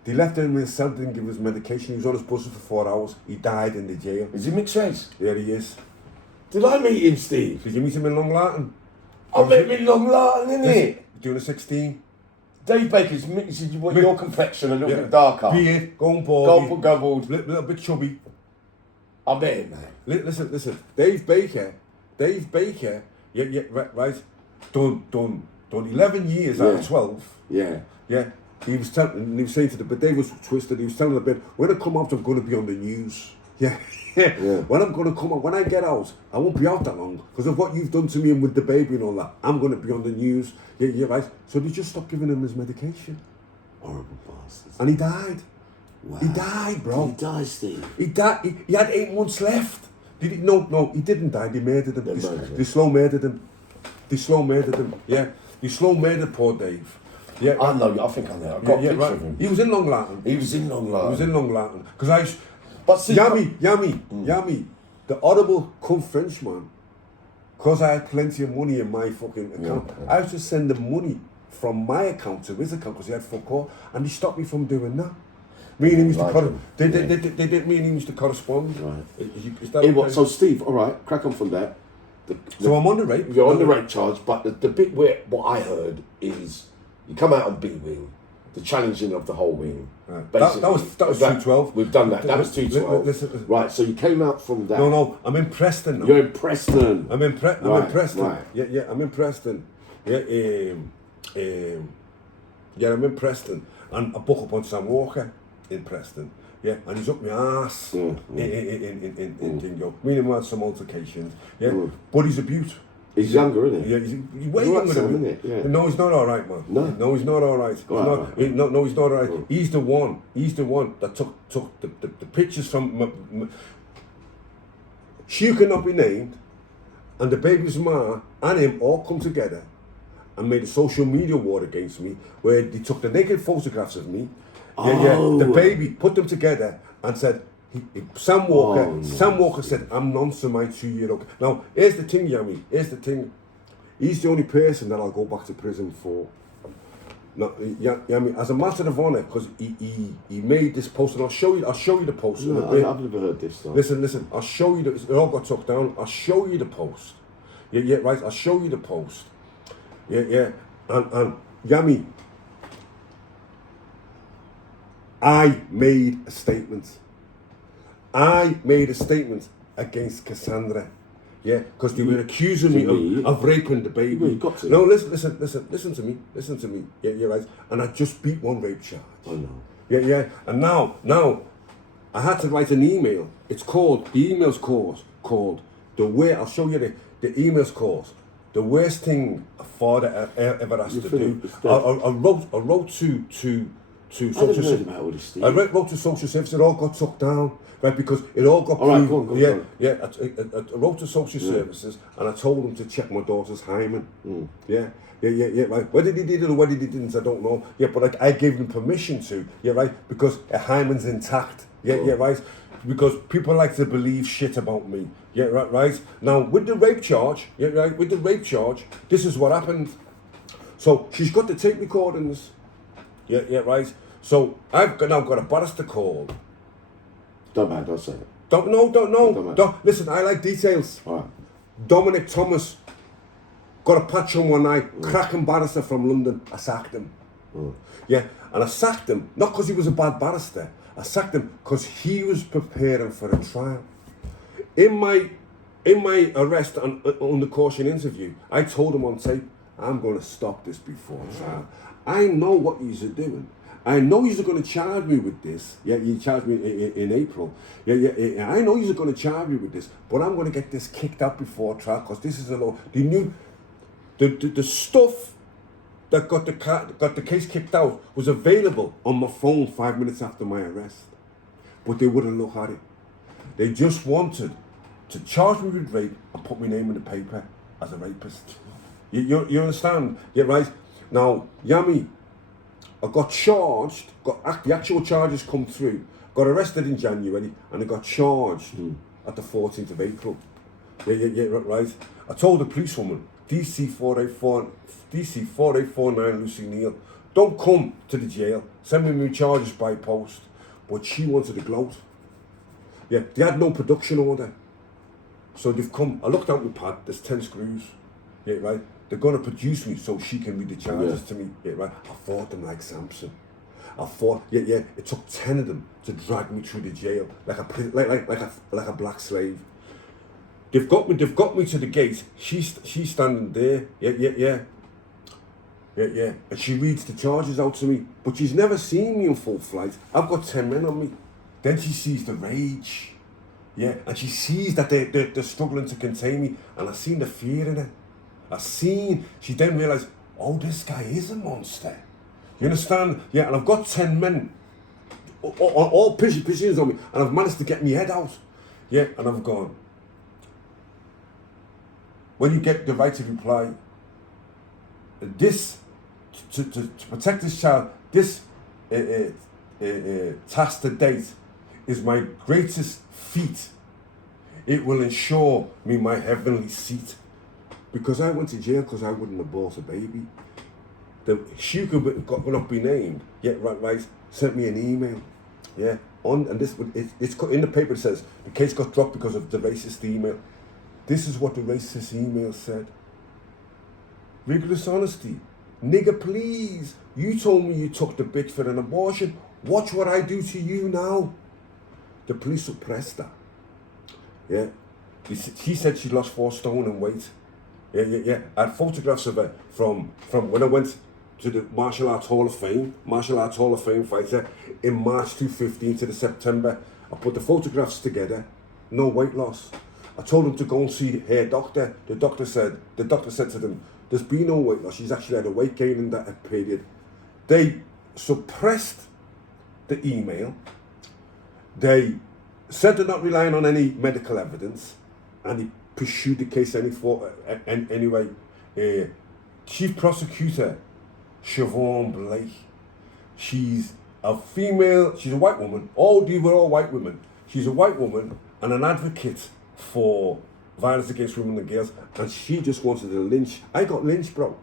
They left him in his cell, didn't give his medication. He was on his bus for 4 hours. He died in the jail. Is he mixed race? There he is. Did I meet him, Steve? Did you meet him in Long Lartin? I met him in Long Lartin, innit? Doing a 16. Dave Baker's your complexion a little bit darker. Beard, going bald. Gobbled. Little bit chubby. I met him, man. Listen. Dave Baker, yeah, right. Done 11 years out of 12. Yeah. He was saying to but Dave was twisted. He was telling the bit, when I come out, I'm going to be on the news. Yeah. When I'm going to come out, when I get out, I won't be out that long because of what you've done to me and with the baby and all that. I'm going to be on the news. Yeah, right. So they just stopped giving him his medication. Horrible bastards. And he died. Wow. He died, bro. Did he die, Steve? He died. He had 8 months left. Did he? No, he didn't die. They murdered him. They slow murdered him. Yeah. They slow murdered poor Dave. Yeah. I know. I think I know. I got a picture of him. He was in Long Lartin. Because I. But see, Yammy, the Audible come Frenchman, because I had plenty of money in my fucking account, I used to send the money from my account to his account because he had fuck all, and he stopped me from doing that. Me and him used to they did me and him used to correspond. Right. Is that okay? So Steve, all right, crack on from there. So I'm on the rape. You're on the rape charge, but the bit where what I heard is you come out on B wing. The challenging of the whole wing. Right. That was 212. We've done that. That was 212. Listen. Right, so you came out from that. No, I'm in Preston now. You're in Preston. I'm in Preston. Right. Yeah, I'm in Preston. Yeah, I'm in Preston. And I book up on Sam Walker in Preston. Yeah, and he's up my ass in Dingo. Me and him had some altercations. Yeah, but he's a beaut. He's younger, isn't he? Yeah, he's way younger than me. Yeah. No, he's not all right, man. No, he's not all right. No, he's not all right. He's the one that took the pictures from she cannot be named, and the baby's ma and him all come together and made a social media war against me, where they took the naked photographs of me. The baby, put them together and said, Sam Walker said, I'm nonce to my 2-year-old. Now, here's the thing, Yammy. He's the only person that I'll go back to prison for. Now, Yammy, as a matter of honour, because he made this post, and I'll show you the post. No, I've never heard this. So. Listen, I'll show you, it all got took down. I'll show you the post. Yeah, right, I'll show you the post. Yeah. And Yammy, I made a statement. Against Cassandra, because they were accusing me of raping the baby. Well, you got to. No, listen to me. Yeah, right. And I just beat one rape charge. I know. Yeah. And now, I had to write an email. The email's called the way. I'll show you the email's called the worst thing a father ever has to do. I wrote to social services. I wrote to social services. It all got took down. Right, because it all got proved. Go on. I wrote to social services and I told them to check my daughter's hymen. Yeah. Right. Whether they did it or whether they didn't, I don't know. Yeah, but I gave them permission to. Yeah, right. Because a hymen's intact. Yeah, right. Because people like to believe shit about me. Yeah, right. Now with the rape charge. Yeah, right. With the rape charge, this is what happened. So she's got the tape recordings. Yeah, right. So I've now got a barrister called. Don't say it. Don't. Listen, I like details. All right. Dominic Thomas got a patch on one eye, cracking barrister from London. I sacked him. Yeah, and I sacked him not because he was a bad barrister. I sacked him because he was preparing for a trial. In my arrest and on the caution interview, I told him on tape, I'm going to stop this before trial. I know what you're doing. I know you're going to charge me with this. Yeah, you charged me in April. Yeah. I know you're going to charge me with this, but I'm going to get this kicked out before trial because this is a law. The stuff that got the case kicked out was available on my phone 5 minutes after my arrest, but they wouldn't look at it. They just wanted to charge me with rape and put my name in the paper as a rapist. You understand? Yeah, right. Now, Yammy, I got charged, the actual charges come through, got arrested in January, and I got charged at the 14th of April. Yeah, right. I told the policewoman, DC 4849 Lucy Neal, don't come to the jail, send me my charges by post. But she wanted to gloat. Yeah, they had no production order. So they've come, I looked out my pad, there's 10 screws. Yeah, right. They're going to produce me so she can read the charges to me. Yeah, right. I fought them like Samson. It took 10 of them to drag me through the jail like a black slave. They've got me to the gate. She's standing there. Yeah. And she reads the charges out to me, but she's never seen me in full flight. I've got 10 men on me. Then she sees the rage. Yeah, and she sees that they're struggling to contain me, and I've seen the fear in her. She then realised, oh, this guy is a monster. You understand? Yeah, and I've got 10 men, all positions on me, and I've managed to get my head out. Yeah, and I've gone, when you get the right to reply, this, to protect this child, this task to date is my greatest feat. It will ensure me my heavenly seat. Because I went to jail because I wouldn't abort a baby. She could not be named. Yeah, right. Sent me an email. Yeah, it's in the paper. It says the case got dropped because of the racist email. This is what the racist email said. Rigorous honesty. Nigga, please. You told me you took the bitch for an abortion. Watch what I do to you now. The police suppressed that. Yeah. She said she lost 4 stone in weight. Yeah. I had photographs of her from when I went to the Martial Arts Hall of Fame fighter in March 2015 to the September. I put the photographs together, no weight loss. I told them to go and see her doctor. The doctor said to them, there's been no weight loss. She's actually had a weight gain in that period. They suppressed the email. They said they're not relying on any medical evidence, and they pursued the case anyway. Chief Prosecutor Siobhan Blake, she's a female, she's a white woman. These were all white women. She's a white woman and an advocate for violence against women and girls, and she just wanted to lynch. I got lynched, bro.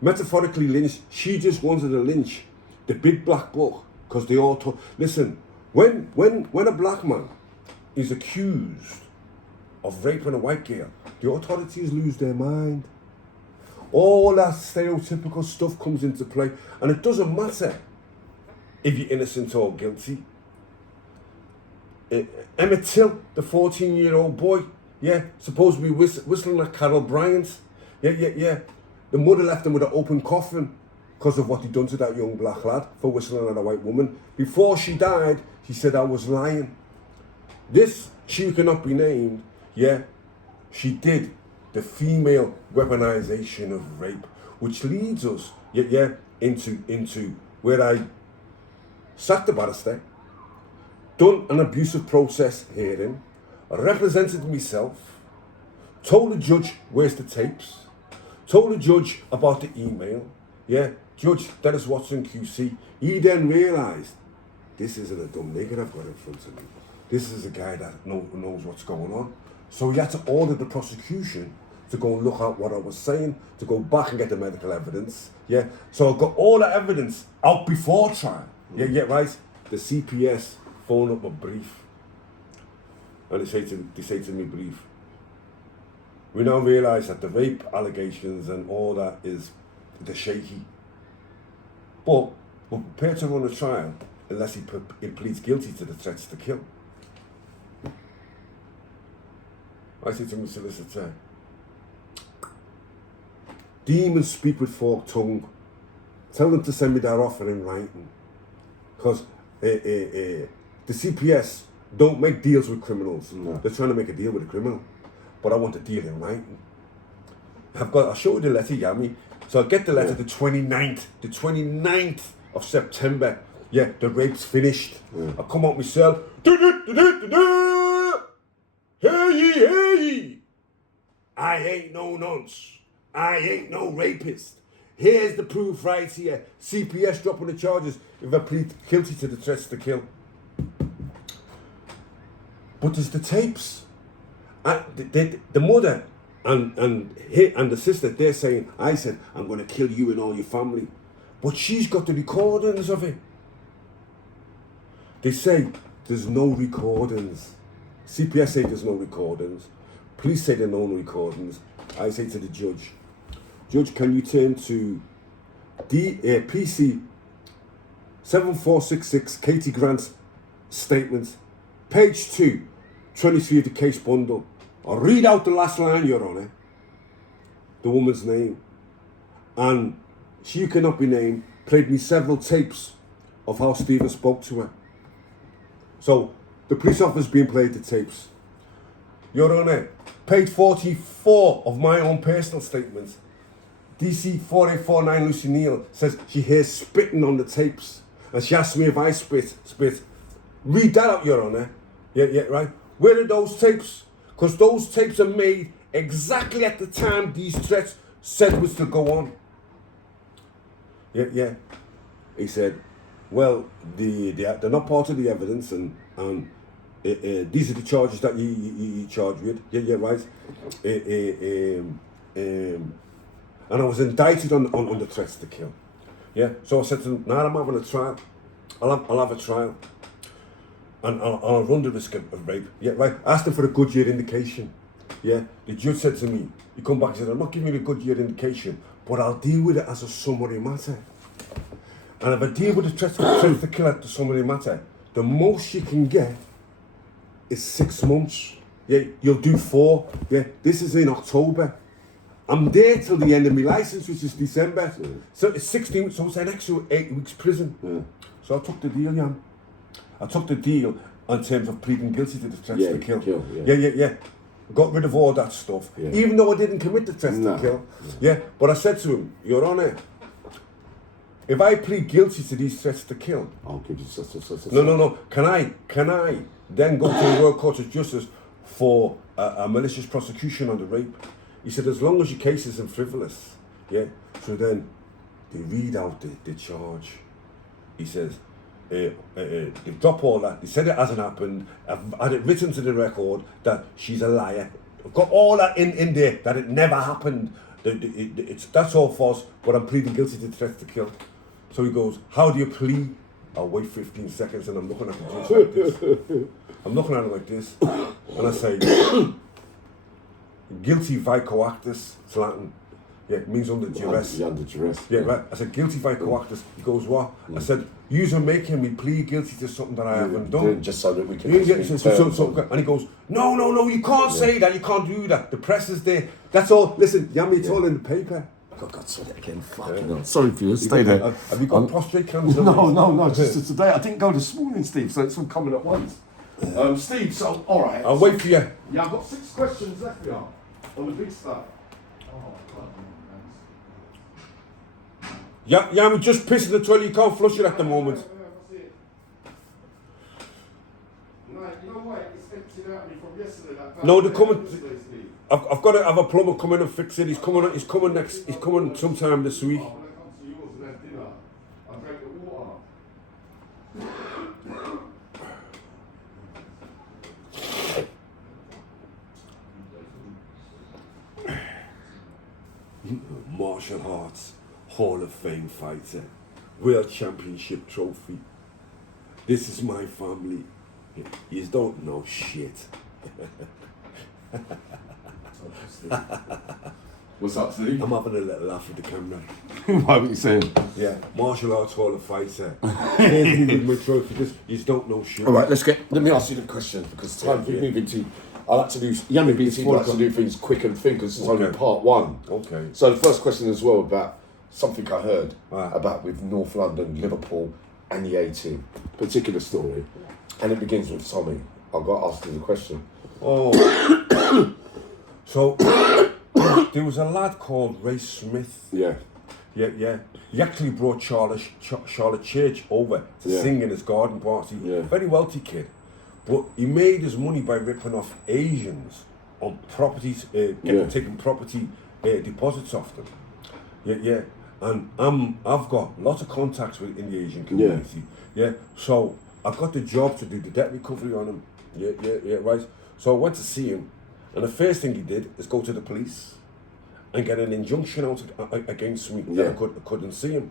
Metaphorically lynched. She just wanted to lynch the big black book, because they all told, listen, when a black man is accused of raping a white girl, the authorities lose their mind. All that stereotypical stuff comes into play, and it doesn't matter if you're innocent or guilty. Emmett Till, the 14-year-old boy, supposed to be whistling at Carol Bryant. Yeah. The mother left him with an open coffin because of what he'd done to that young black lad for whistling at a white woman. Before she died, he said, I was lying. This, she cannot be named, she did the female weaponization of rape, which leads us, into where I sacked the barrister, done an abusive process hearing, represented myself, told the judge where's the tapes, told the judge about the email. Judge Dennis Watson QC. He then realised, this isn't a dumb nigger I've got in front of me. This is a guy that knows what's going on. So he had to order the prosecution to go and look at what I was saying, to go back and get the medical evidence. So I got all the evidence out before trial. Right. The CPS phoned up a brief, and they say to me, brief, We now realise that the rape allegations and all that is the shaky. But we're prepared to run a trial unless he pleads guilty to the threats to kill. I say to my solicitor, demons speak with forked tongue. Tell them to send me that offer in writing. Because the CPS don't make deals with criminals. No. They're trying to make a deal with a criminal. But I want a deal in writing. I'll show you the letter, Yammy. So I get the letter the 29th of September. Yeah, the rape's finished. I come out myself. Hey. I ain't no nonce. I ain't no rapist. Here's the proof right here. CPS dropping the charges if I plead guilty to the threats to kill. But there's the tapes. The mother and the sister, they're saying, I said, I'm going to kill you and all your family. But she's got the recordings of it. They say there's no recordings. CPS say there's no recordings. Police say there are no recordings. I say to the judge, Judge, can you turn to PC 7466, Katie Grant's statement, page 2, 23 of the case bundle. I'll read out the last line, Your Honour. The woman's name. And she cannot be named, played me several tapes of how Stephen spoke to her. So, the police officer's being played the tapes. Your Honour, page 44 of my own personal statement, DC 4849 Lucy Neal says she hears spitting on the tapes. And she asked me if I spit. Read that out, Your Honour. Yeah, right. Where are those tapes? Because those tapes are made exactly at the time these threats said was to go on. Yeah. He said, well, they're not part of the evidence, and these are the charges that you charged with. Yeah, right. And I was indicted on the threats to kill. Yeah. So I said to them, I'm having a trial. I'll have a trial. And I'll run the risk of rape. Yeah, right. I asked him for a good year indication. Yeah. The judge said to me, he come back and said, I'm not giving you a good year indication, but I'll deal with it as a summary matter. And if I deal with the threats to kill at the summary matter, the most you can get is 6 months. Yeah, you'll do 4. Yeah, this is in October. I'm there till the end of my license, which is December. Yeah. So it's 16, so it's an extra 8 weeks prison. Yeah. So I took the deal, Jan. I took the deal in terms of pleading guilty to the threats to kill. Yeah. Got rid of all that stuff. Yeah. Even though I didn't commit the threats to kill. Yeah. But I said to him, Your Honour, if I plead guilty to these threats to kill, I'll give you such. No. Can I then go to the Royal Court of Justice for a malicious prosecution on the rape? He said, as long as your case isn't frivolous. Yeah. So then they read out the charge. He says, they drop all that. They said it hasn't happened. I've had it written to the record that she's a liar. I've got all that in there, that it never happened. That's all false, but I'm pleading guilty to the threats to kill. So he goes, how do you plead? I'll wait 15 seconds and I'm looking at the judge like this. I'm looking at him like this. And I say, guilty vico actus, it's Latin. Yeah, it means under duress. Under duress. Yeah, right. I said, guilty vico actus. He goes, what? I said, you're making me plead guilty to something that I haven't done. Just so that we can... and he goes, no, you can't say that. You can't do that. The press is there. That's all. Listen, Yammy, it's all in the paper. Oh, God, sorry again. Fucking hell. Sorry for you. Stay there. Have you got prostate cancer? No. Just today. I didn't go this morning, Steve, so it's all coming at once. Steve, so, all right. I'll wait for you. Yeah, I've got 6 questions left here on the big stuff. Yeah, we just pissed in the toilet. You can't flush it at the moment. No, they're coming. I've got to have a plumber come in and fix it. He's coming next. He's coming sometime this week. Martial arts Hall of Fame fighter, World Championship trophy. This is my family. You don't know shit. What's up, Steve? I'm having a little laugh with the camera. What were you saying? Yeah, martial arts hall of fighter. With my trophy, because you don't know shit. All right, let me ask you the question, because time we're moving to, I like to do, Yammy BT likes to do things quick and think, because it's only part one. Okay. So the first question as well about something I heard about with North London, Liverpool and the A-team, particular story, and it begins with Tommy. I've got to ask you the question. Oh. So, there was a lad called Ray Smith. Yeah. Yeah. He actually brought Charlotte Church over to sing in his garden party. Yeah. Very wealthy kid. But he made his money by ripping off Asians on properties, taking property deposits off them. Yeah. And I've got lots of contacts in the Asian community. Yeah. So I got the job to do the debt recovery on him. Yeah, right. So I went to see him, and the first thing he did is go to the police and get an injunction out against me that I couldn't see him.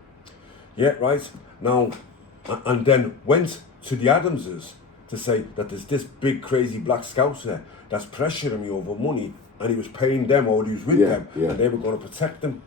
Yeah, right. Now, and then went to the Adamses to say that there's this big crazy black scouser that's pressuring me over money, and he was paying them, or he was with them, and they were going to protect them.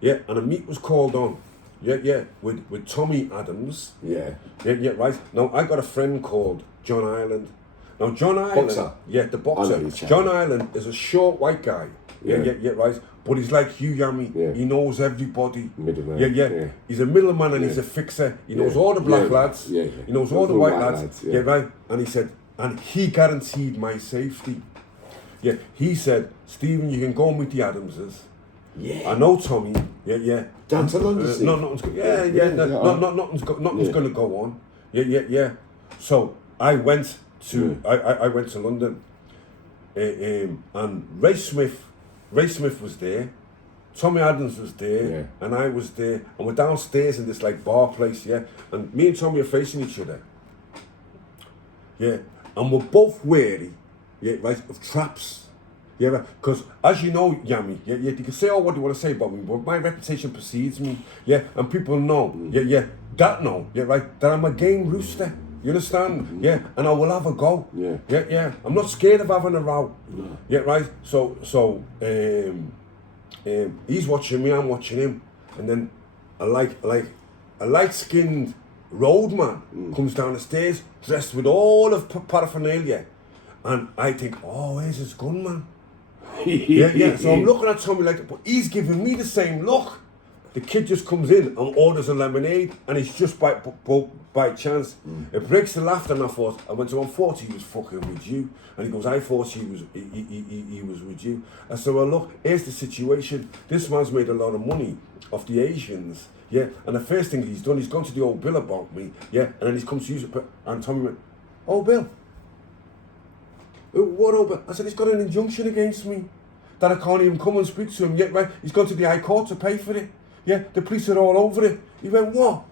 Yeah, and a meet was called on. Yeah, with Tommy Adams. Yeah, right. Now, I got a friend called John Ireland. Now, John Ireland... Boxer? Yeah, the boxer. John Ireland is a short white guy. Yeah, right. But he's like Hugh Yammy. Yeah. He knows everybody. Middleman. Yeah. He's a middleman and he's a fixer. He knows all the black lads. Yeah. He knows all the white lads. Yeah, right. And he said, and he guaranteed my safety. Yeah, he said, Stephen, you can go and meet the Adamses. Yeah. I know Tommy. Yeah. Down to London. Nothing's going to go on. Yeah. So I went to London, and Ray Smith was there, Tommy Adams was there, and I was there, and we're downstairs in this like bar place, and me and Tommy are facing each other, and we're both wary, right, of traps. Yeah, because as you know, Yammy, you can say all what you want to say about me, but my reputation precedes me, and people know, that I'm a game rooster. You understand? Yeah, and I will have a go. Yeah. I'm not scared of having a row. Yeah, right. So he's watching me, I'm watching him, and then a light-skinned roadman comes down the stairs dressed with all of paraphernalia, and I think, oh, here's his gunman. Yeah. So I'm looking at Tommy like, but he's giving me the same look. The kid just comes in and orders a lemonade, and it's just by chance. It breaks the laughter, and I thought, I went to 140, he was fucking with you. And he goes, I thought he was with you. I said, well, look, here's the situation. This man's made a lot of money off the Asians, and the first thing he's done, he's gone to the old Bill about me, and then he's come to use it, and Tommy went, oh, Bill? What old Bill? I said, he's got an injunction against me, that I can't even come and speak to him yet, right? He's gone to the High Court to pay for it. Yeah, the police are all over it. He went, what?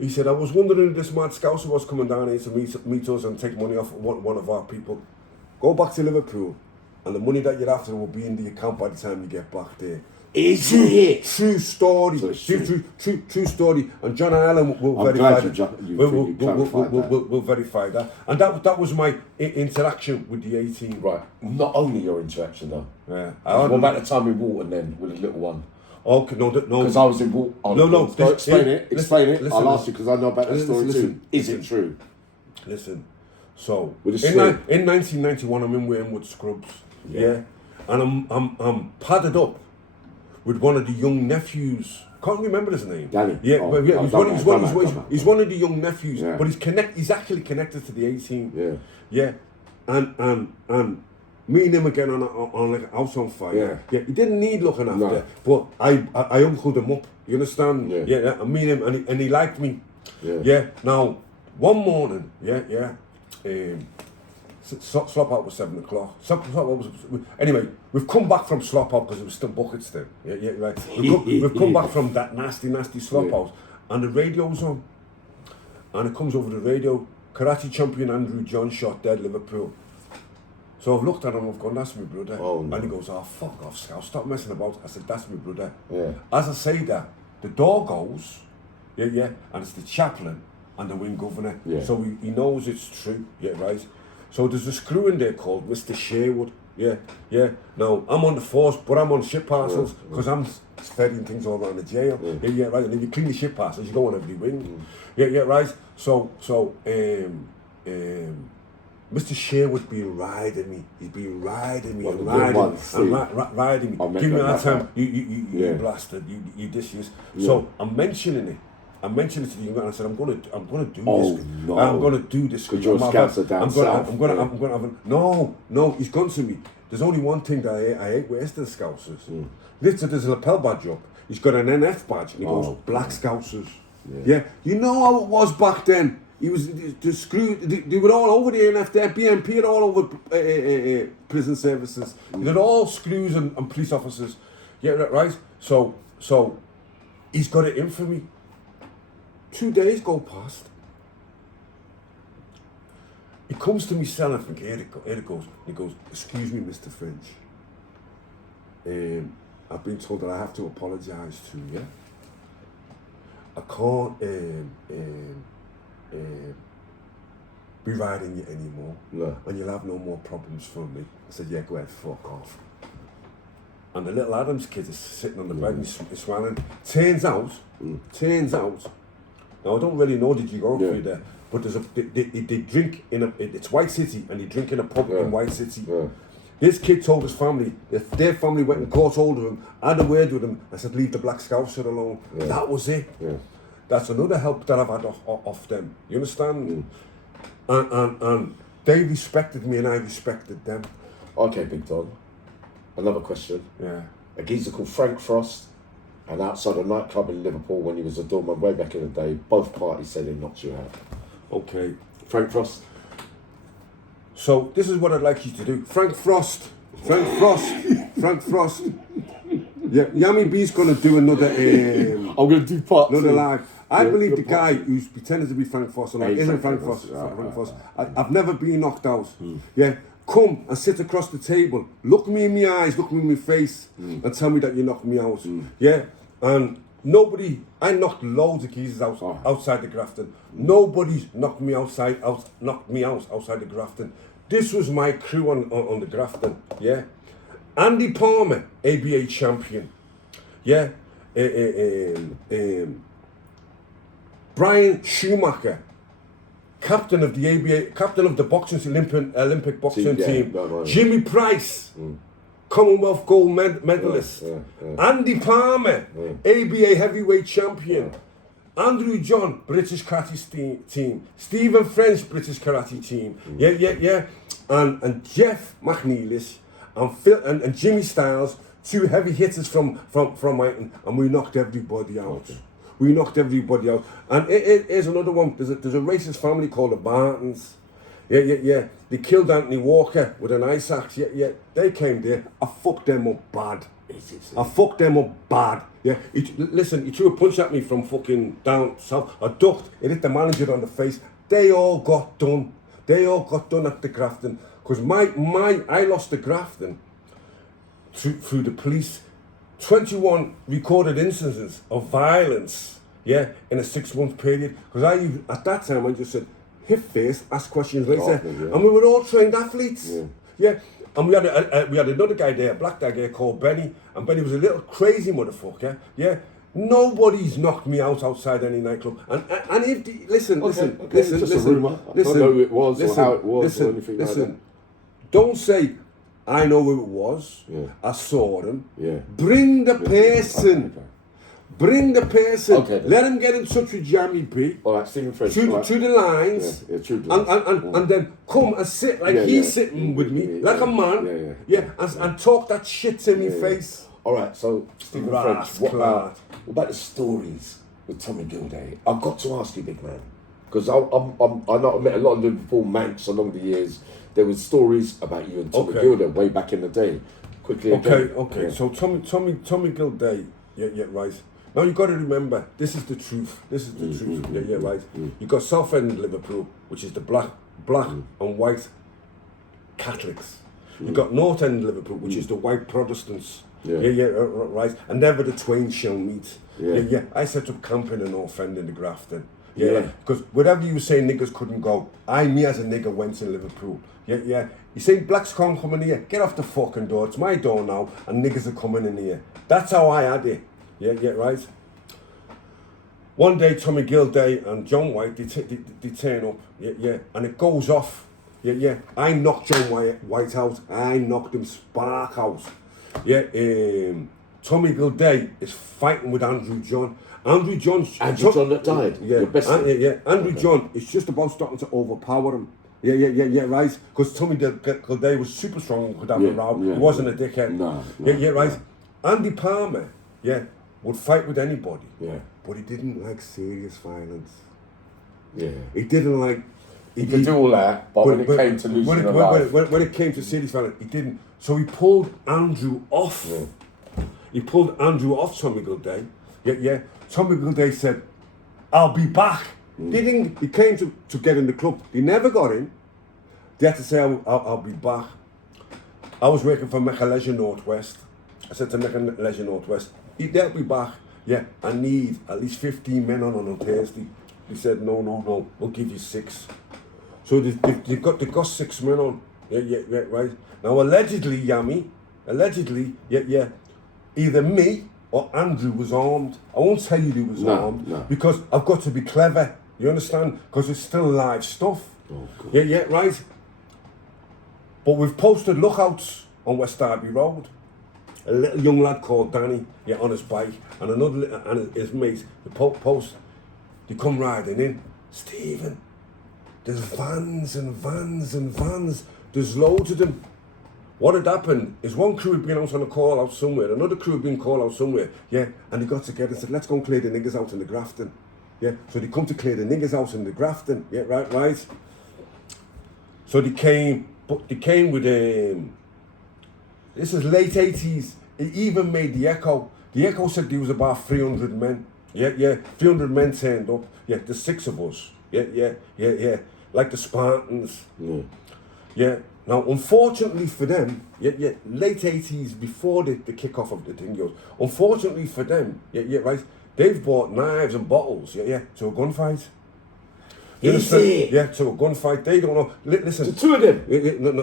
He said, I was wondering if this mad scouser was coming down here to meet us and take money off one of our people. Go back to Liverpool, and the money that you're after will be in the account by the time you get back there. Isn't it? True story. So true story. And John Allen will verify that. We'll verify that. And that was my interaction with the 18. Right. Not only your interaction though. Yeah. What about the time in Walton then with the little one? Okay, no. Because I was in Walton. No. Explain it. Listen, I'll ask you because I know about that story too. Is it true? Listen. So in 1991, I'm in Wormwood Scrubs. Yeah. And I'm padded up with one of the young nephews. Can't remember his name. Danny. Yeah, he's one of the young nephews, but he's actually connected to the 18. Yeah. And me and him again on like a house on fire. Yeah. He didn't need looking after, but I uncled him up. You understand? Yeah. And me and him, and he liked me. Yeah. Now, one morning, Slop Out was 7 o'clock. Anyway, we've come back from Slop Out because it was still buckets then. Yeah, right. We've come back from that nasty Slop Out, and the radio's on. And it comes over the radio, karate champion Andrew John shot dead, Liverpool. So I've looked at him, I've gone, that's my brother. Oh, no. And he goes, oh, fuck off, Scout, stop messing about. I said, that's my brother. Yeah. As I say that, the door goes, and it's the chaplain and the wing governor. So he knows it's true, right? So there's a screw in there called Mr. Sherwood. Yeah. No, I'm on the force, but I'm on ship parcels because I'm ferrying things all around the jail. Yeah, right. And if you clean the ship parcels, you go on every wing. Yeah, right. So, Mr. Sherwood's been riding me. He's been riding me and riding me. Give me that time. You bastard. You dishes. So I'm mentioning it. I mentioned it to the young man. I said, I'm gonna do this. No. I'm gonna do this. Because your scouts are down south. I'm gonna have a, no. He's gone to me. There's only one thing that I hate. Where's the Scousers? Listen, there's a lapel badge up. He's got an NF badge, and he goes, Black Scousers. Yeah. You know how it was back then. He was the screw. They were all over the NF there. BNP and all over prison services. They're all screws and police officers. Yeah, right. So he's got it in for me. 2 days go past. He comes to me cell and I think, here it goes. He goes, excuse me, Mr. French. I've been told that I have to apologise to you. I can't be riding you anymore. No. And you'll have no more problems from me. I said, yeah, go ahead, fuck off. And the little Adams kid is sitting on the bed and he's smiling. Turns out, now I don't really know the geography there, but they drink in it's White City and they drink in a pub in White City. Yeah. This kid told his family, their family went and caught hold of him, had a word with him, and said, leave the Black Scouser alone. Yeah. That was it. Yeah. That's another help that I've had off them. You understand? And they respected me and I respected them. Okay, Big Don. Another question. Yeah. A geezer called Frank Frost, and outside a nightclub in Liverpool when he was a doorman way back in the day, both parties said he knocked you out. Okay. Frank Frost. So this is what I'd like you to do. Frank Frost. Yeah, Yammy B's gonna do another I'm gonna do part another two. live. I believe the guy who's pretending to be Frank Frost and isn't Frank Frost. I've never been knocked out. Yeah. Come and sit across the table. Look me in my eyes, look me in my face, and tell me that you knocked me out. Yeah, and I knocked loads of geezers outside the Grafton. Nobody's knocked me outside the Grafton. This was my crew on the Grafton. Yeah, Andy Palmer, ABA champion. Yeah, Brian Schumacher, captain of the ABA, captain of the boxing Olympic boxing team. Right. Jimmy Price, Commonwealth gold medalist. Andy Palmer, ABA heavyweight champion. Andrew John, British karate team. Stephen French, British karate team. Yeah. And Jeff McNeilis and Phil and Jimmy Styles, two heavy hitters from Iton, and we knocked everybody out. Okay. We knocked everybody out. And here's another one. There's a racist family called the Bartons. Yeah. They killed Anthony Walker with an ice axe. Yeah. They came there. I fucked them up bad. Yeah. He threw a punch at me from fucking down south. I ducked. It hit the manager on the face. They all got done. At the Grafton. Because I lost the Grafton through the police. 21 recorded instances of violence, in a 6-month period. Because at that time I just said, hit first, ask questions later, and we were all trained athletes. Yeah. And we had another guy there, a black guy called Benny, and Benny was a little crazy motherfucker. Yeah. Nobody's knocked me outside any nightclub. And if listen. It's just a rumour. I don't know who it was or how it was or anything like that. Don't say, I know who it was. Yeah. I saw them. Yeah. Bring the person. Okay. Bring the person. Okay. Let him get in touch with Yammy B. All right, Stephen French. Through the lines. Yeah, through the lines. And then come and sit like he's sitting with me, like a man. And talk that shit to me face. All right, so Stephen French, what about the stories with Tommy Gilday? I've got to ask you, big man, because I know I met a lot of Liverpool Manx along the years. There were stories about you and Tommy Gilday way back in the day. Quickly again. Okay. Yeah. So Tommy Gilday, yeah, right. Now you got to remember, this is the truth. Yeah, right. You got Southend Liverpool, which is the black and white Catholics. You got North End Liverpool, which is the white Protestants. Right. And never the twain shall meet. Yeah. I set up camp in the North End in the Grafton. Yeah. Because wherever you were saying niggas couldn't go, me as a nigga went to Liverpool. Yeah. You say blacks can't come in here, get off the fucking door. It's my door now, and niggas are coming in here. That's how I had it. Yeah, right. One day, Tommy Gilday and John White, they turn up. Yeah, and it goes off. Yeah. I knocked John White out. I knocked him spark out. Yeah. Tommy Gilday is fighting with Andrew John. Andrew John that died. Yeah. Andrew John is just about starting to overpower him. Yeah, right. Because Tommy Gilday was super strong and could have a row. He wasn't a dickhead. No. Yeah, right. Andy Palmer, would fight with anybody. Yeah. But he didn't like serious violence. Yeah. He didn't like. He could do all that, but when it came to losing a life, when it came to serious violence, he didn't. So he pulled Andrew off. Yeah. He pulled Andrew off Tommy Gilday. Yeah. Tommy Gilday said, "I'll be back." He came to get in the club. He never got in. They had to say, I'll be back. I was working for Mecca Leisure Northwest. I said to Mecca Leisure Northwest, they'll be back. Yeah, I need at least 15 men on Thursday. He said, no, we'll give you 6. So they got 6 men on. Yeah, right. Now, allegedly, Yammy, either me or Andrew was armed. I won't tell you he was armed because I've got to be clever. You understand? Because it's still live stuff. Oh, yeah, right. But we've posted lookouts on West Derby Road. A little young lad called Danny, on his bike, and and his mate, the post. They come riding in. Stephen, there's vans and vans and vans. There's loads of them. What had happened is one crew had been out on a call out somewhere, another crew had been called out somewhere, and they got together and said, let's go and clear the niggas out in the Grafton. So they come to clear the niggas out in the Grafton. Right. So they came with this is late 80s. It even made the Echo. The Echo said there was about 300 men. 300 men turned up. The 6 of us. Yeah. Like the Spartans. Yeah. Now, unfortunately for them, late 80s, before the kick-off of the thing goes, unfortunately for them, right, they've bought knives and bottles, to a gunfight. Easy. Yeah, to a gunfight. They don't know. Listen. The 2 of them?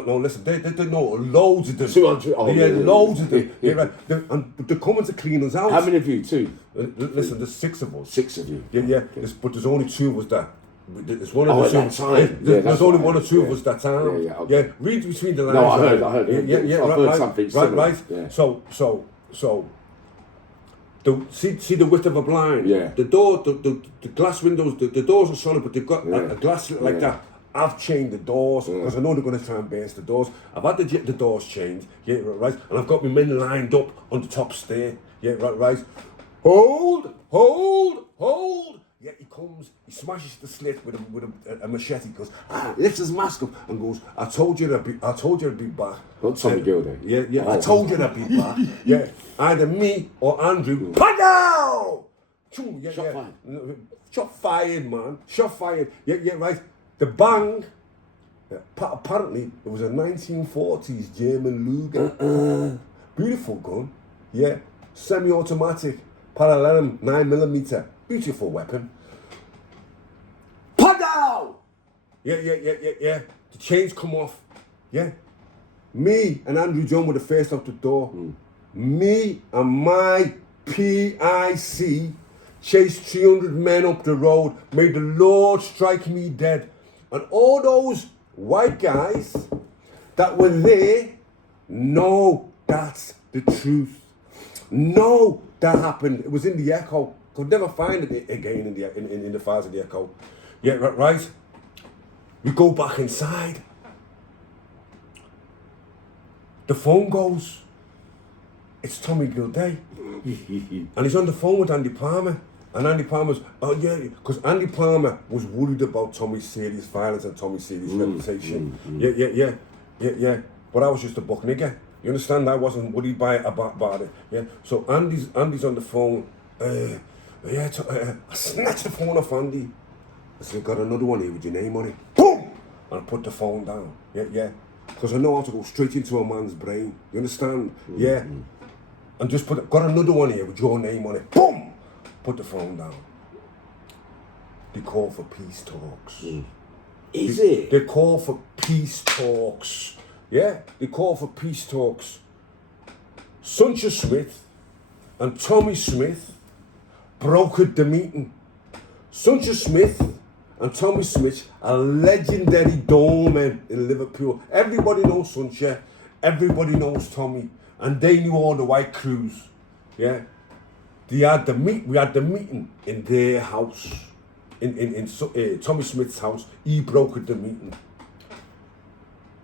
No, listen. They know loads of them. 200? Oh, loads of them. Right. And they're coming to clean us out. How many of you? 2? Listen, there's 6 of us. 6 of you? Yeah. But there's only 2 of us that. There's one of the at that time. There's only 1 or 2 of us that time. Okay. Read between the lines. No, I heard. I've heard something similar. Right. Yeah. So. See the width of a blind. Yeah. The door, the glass windows. The doors are solid, but they've got a glass like that. I've chained the doors because I know they're going to try and burst the doors. I've had the doors chained. Right. And I've got my men lined up on the top stair. Right. Hold. He comes, he smashes the slit with a machete, goes, lifts his mask up and goes, I told you I'd be back. Not Tommy Gilday. Yeah, I told you I'd be back. Either me or Andrew. Pow! Shot fired. Shot fired, man. Shot fired. Yeah, right. The bang, apparently, it was a 1940s German Luger. Beautiful gun. Yeah. Semi-automatic. Parallel 9mm. Beautiful weapon. Pow! Yeah. The chains come off. Yeah. Me and Andrew John were the first out the door. Me and my PIC chased 300 men up the road. May the Lord strike me dead. And all those white guys that were there know that's the truth. No, that happened. It was in the Echo. Could never find it again in the files of the Echo. Yeah, right. We go back inside. The phone goes. It's Tommy Gilday. And he's on the phone with Andy Palmer. And Andy Palmer's, because Andy Palmer was worried about Tommy's serious violence and Tommy's serious reputation. Yeah. But I was just a buck nigger. You understand? I wasn't worried about it. Yeah. So Andy's on the phone. I snatched the phone off Andy. I said, got another one here with your name on it. Boom! And I put the phone down. Yeah. Because I know how to go straight into a man's brain. You understand? Yeah. And just got another one here with your name on it. Boom! Put the phone down. they call for peace talks. Is it? They call for peace talks. Yeah, they call for peace talks. Suncha Smith and Tommy Smith brokered the meeting. Suncha Smith and Tommy Smith are legendary doormen in Liverpool. Everybody knows Suncha, everybody knows Tommy, and they knew all the white crews. Yeah, we had the meeting in their house, in Tommy Smith's house. He brokered the meeting.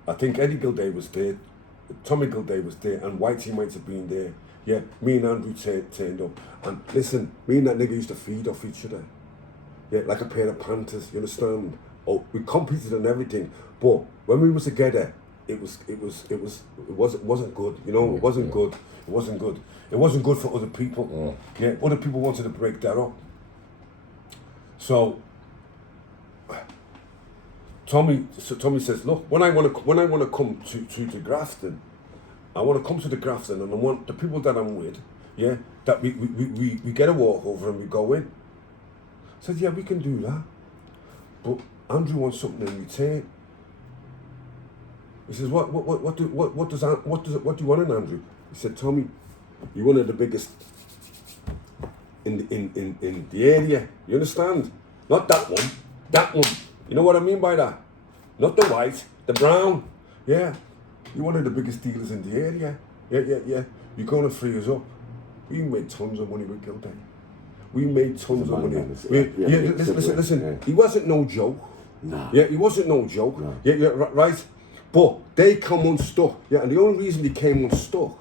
I think Eddie Gilday was there, Tommy Gilday was there, and Whitey might have been there. Yeah, me and Andrew turned up. And listen, me and that nigga used to feed off each other. Yeah, like a pair of panthers, you understand? Oh, we competed on everything. But when we was together, it wasn't good. You know, it wasn't good. It wasn't good. It wasn't good for other people. Yeah, other people wanted to break that up. So Tommy says, look, when I want to come to Grafton, I want to come to the Grafton, and I want the people that I'm with, yeah, that we get a walk over and we go in. I said, yeah, we can do that, but Andrew wants something in return. He says, what do you want in Andrew? He said, Tommy, you're one of the biggest in the area. You understand? Not that one. That one. You know what I mean by that? Not the white, the brown. Yeah. You're one of the biggest dealers in the area. Yeah. You're going to free us up. We made tons of money with Gilday. We made tons of money. Listen. Yeah. He wasn't no joke. No. Yeah, he wasn't no joke. No. Yeah, right. But they come unstuck. Yeah, and the only reason they came unstuck,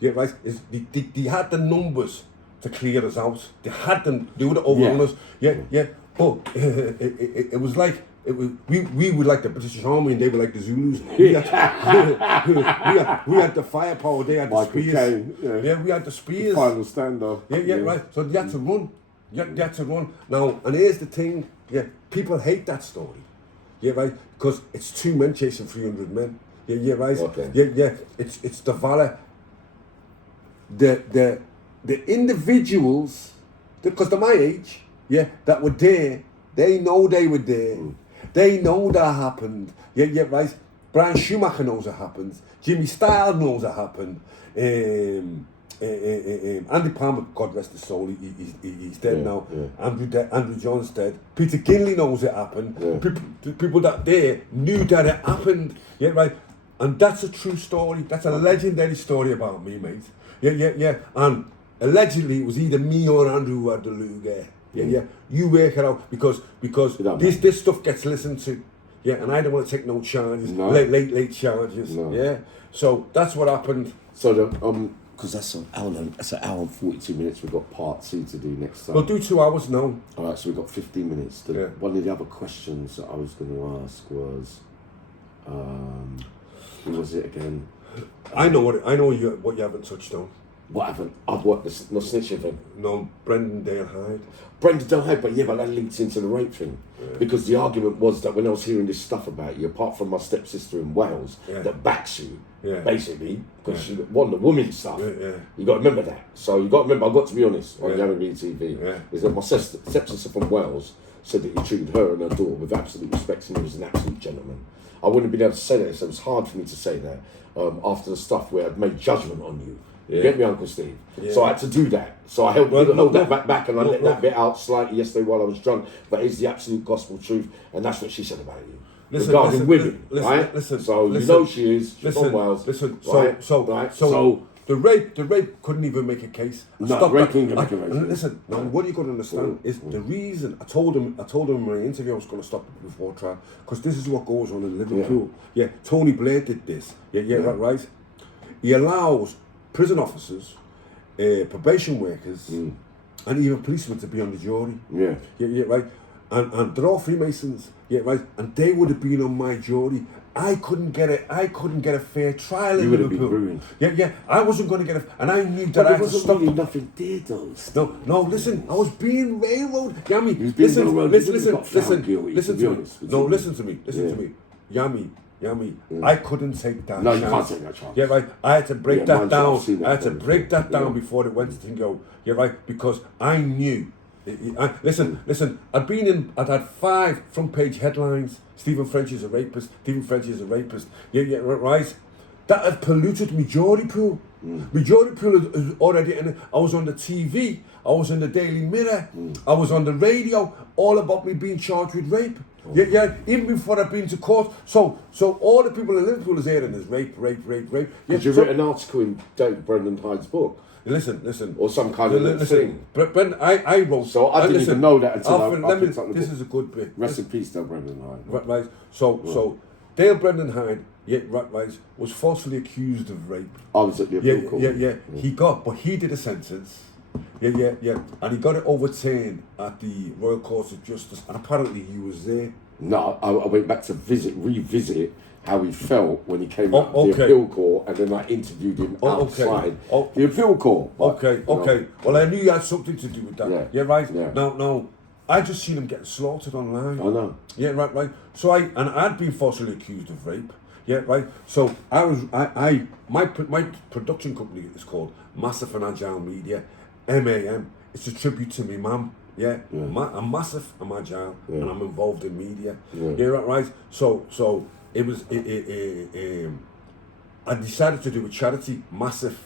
yeah, right, is they had the numbers to clear us out. They had them. They would have overrun us. Yeah. But it was like we were like the British Army and they were like the Zulus. We had the firepower. They had the spears. Yeah, we had the spears. The final stand up. Yeah, right. So they had to run. You had to run. Now, and here's the thing. Yeah, people hate that story. Yeah, right. Because it's 2 men chasing 300 men. Yeah, right. Okay. Yeah. It's the valor. The individuals, because they're my age. Yeah, that were there. They know they were there. They know that happened. Yeah, right. Brian Schumacher knows it happened. Jimmy Style knows it happened. Andy Palmer, God rest his soul, he's dead now. Yeah. Andrew John's dead. Peter Ginley knows it happened. Yeah. People that there knew that it happened. Yeah, right. And that's a true story. That's a legendary story about me, mate. Yeah. And allegedly it was either me or Andrew who had the Luger. Yeah. You work it out because this stuff gets listened to. Yeah, and I don't want to take no charges. No. Late charges. No. Yeah. So that's what happened. So because that's an hour and 42 minutes. We've got part 2 to do next time. We'll do 2 hours now. All right, so we've got 15 minutes. One of the other questions that I was going to ask was, who was it again? I know what you haven't touched on. What haven't? I've what the snitching thing. No, Brendan Dale Hyde. Brendan Dale Hyde, but that links into the rape thing. Yeah. Because the argument was that when I was hearing this stuff about you, apart from my stepsister in Wales that backs you, basically, because she won the woman stuff, you got to remember that. So you got to remember, I've got to be honest, on Yammy TV, is that my stepsister from Wales said that you treated her and her daughter with absolute respect and he was an absolute gentleman. I wouldn't have been able to say that, so it was hard for me to say that after the stuff where I'd made judgment on you. Yeah. Get me, Uncle Steve. Yeah. So I had to do that. So I held that back and I let that bit out slightly yesterday while I was drunk. But it's the absolute gospel truth, and that's what she said about you. Regarding women, right? So you know she is. She's from Wales. So the rape couldn't even make a case. Rape couldn't make a case. Listen, now what you got to understand is the reason I told him in my interview I was going to stop it before trial because this is what goes on in Liverpool. Yeah, Tony Blair did this. Yeah, right. He allows prison officers, probation workers, and even policemen to be on the jury. Yeah, right. And they're all Freemasons. Yeah, right. And they would have been on my jury. I couldn't get a fair trial in Liverpool. Would have been ruined. Yeah. I wasn't going to get and I knew that I had to stop. Really nothing there, though. No. Listen, I was being railroaded. Yammy, listen to me. No, listen to me. Yammy. I couldn't take that. No, you can't take that chance. Yeah, right. I had to break that down. I had to break that down before it went to go. Yeah, right. Because I knew Listen. I'd had 5 front page headlines. Stephen French is a rapist. Stephen French is a rapist. Yeah, right. That had polluted my jury pool. My jury pool is already in it. I was on the TV. I was in the Daily Mirror. I was on the radio. All about me being charged with rape. Yeah. Even before I've been to court. So all the people in Liverpool is hearing is rape. Yeah, Did you write an article in David Brendan Hyde's book? Listen. Or some kind of thing. But I wrote. So I didn't even know that until I picked up the this book. is a good bit. Rest in peace, Dale Brendan Hyde. Right. So Dale Brendan Hyde, was falsely accused of rape. I was at the appeal court. Yeah. He did a sentence. Yeah. And he got it overturned at the Royal Court of Justice, and apparently he was there. No, I went back to revisit how he felt when he came out of the appeal court, and then I interviewed him outside the appeal court. Okay. Well, I knew you had something to do with that. Yeah, right. Yeah. Now, I just seen him getting slaughtered online. I know. Yeah, right. So I'd been falsely accused of rape. Yeah, right. So my production company is called Massive and Agile Media, MAM. It's a tribute to me mum. Yeah. I'm massive, I'm agile, and I'm involved in media. Yeah, right. So it was. I decided to do a charity, Massive,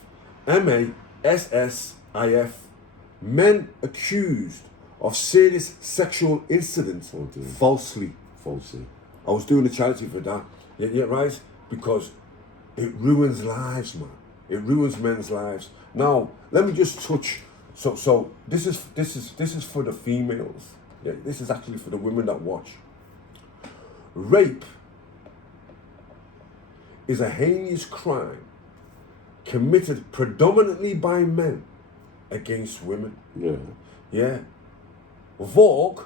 MASSIF, men accused of serious sexual incidents falsely. I was doing a charity for that. Yeah, right. Because it ruins lives, man. It ruins men's lives. Now, let me just touch. So this is for the females. Yeah, this is actually for the women that watch. Rape is a heinous crime committed predominantly by men against women. Yeah. Vogue,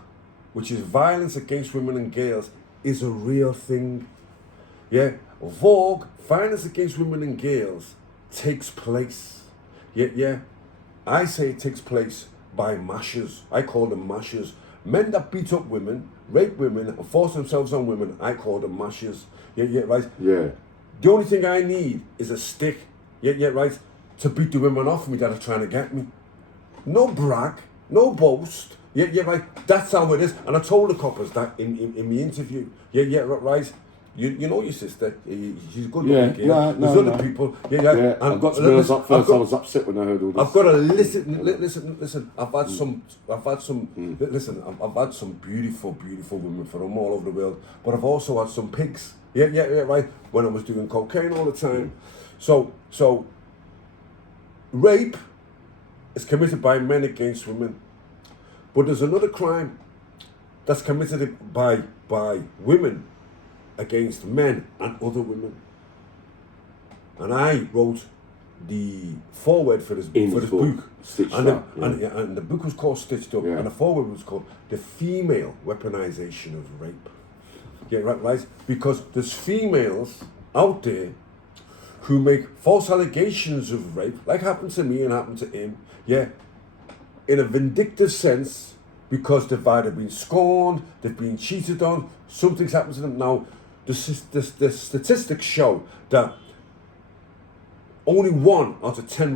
which is violence against women and girls, is a real thing. Yeah. Vogue, violence against women and girls, takes place. Yeah. I say it takes place by mashers. I call them mashers. Men that beat up women, rape women, and force themselves on women, I call them mashers. Yeah, right? Yeah. The only thing I need is a stick, right, to beat the women off me that are trying to get me. No brag, no boast. Yeah, right. That's how it is. And I told the coppers that in the interview. Yeah, right. You know your sister. She's good. Yeah, There's other people. Yeah. I got to girls up first. I was upset when I heard all this. I've got to listen. I've had some beautiful women from all over the world, but I've also had some pigs. Yeah, right. When I was doing cocaine all the time. So rape is committed by men against women, but there's another crime that's committed by women against men and other women. And I wrote the foreword for this book. And the book was called Stitched Up, and the foreword was called The Female Weaponization of Rape. Yeah, right? Because there's females out there who make false allegations of rape, like happened to me and happened to him, in a vindictive sense, because they've either been scorned, they've been cheated on, something's happened to them. Now, the statistics show that only 1 out of 10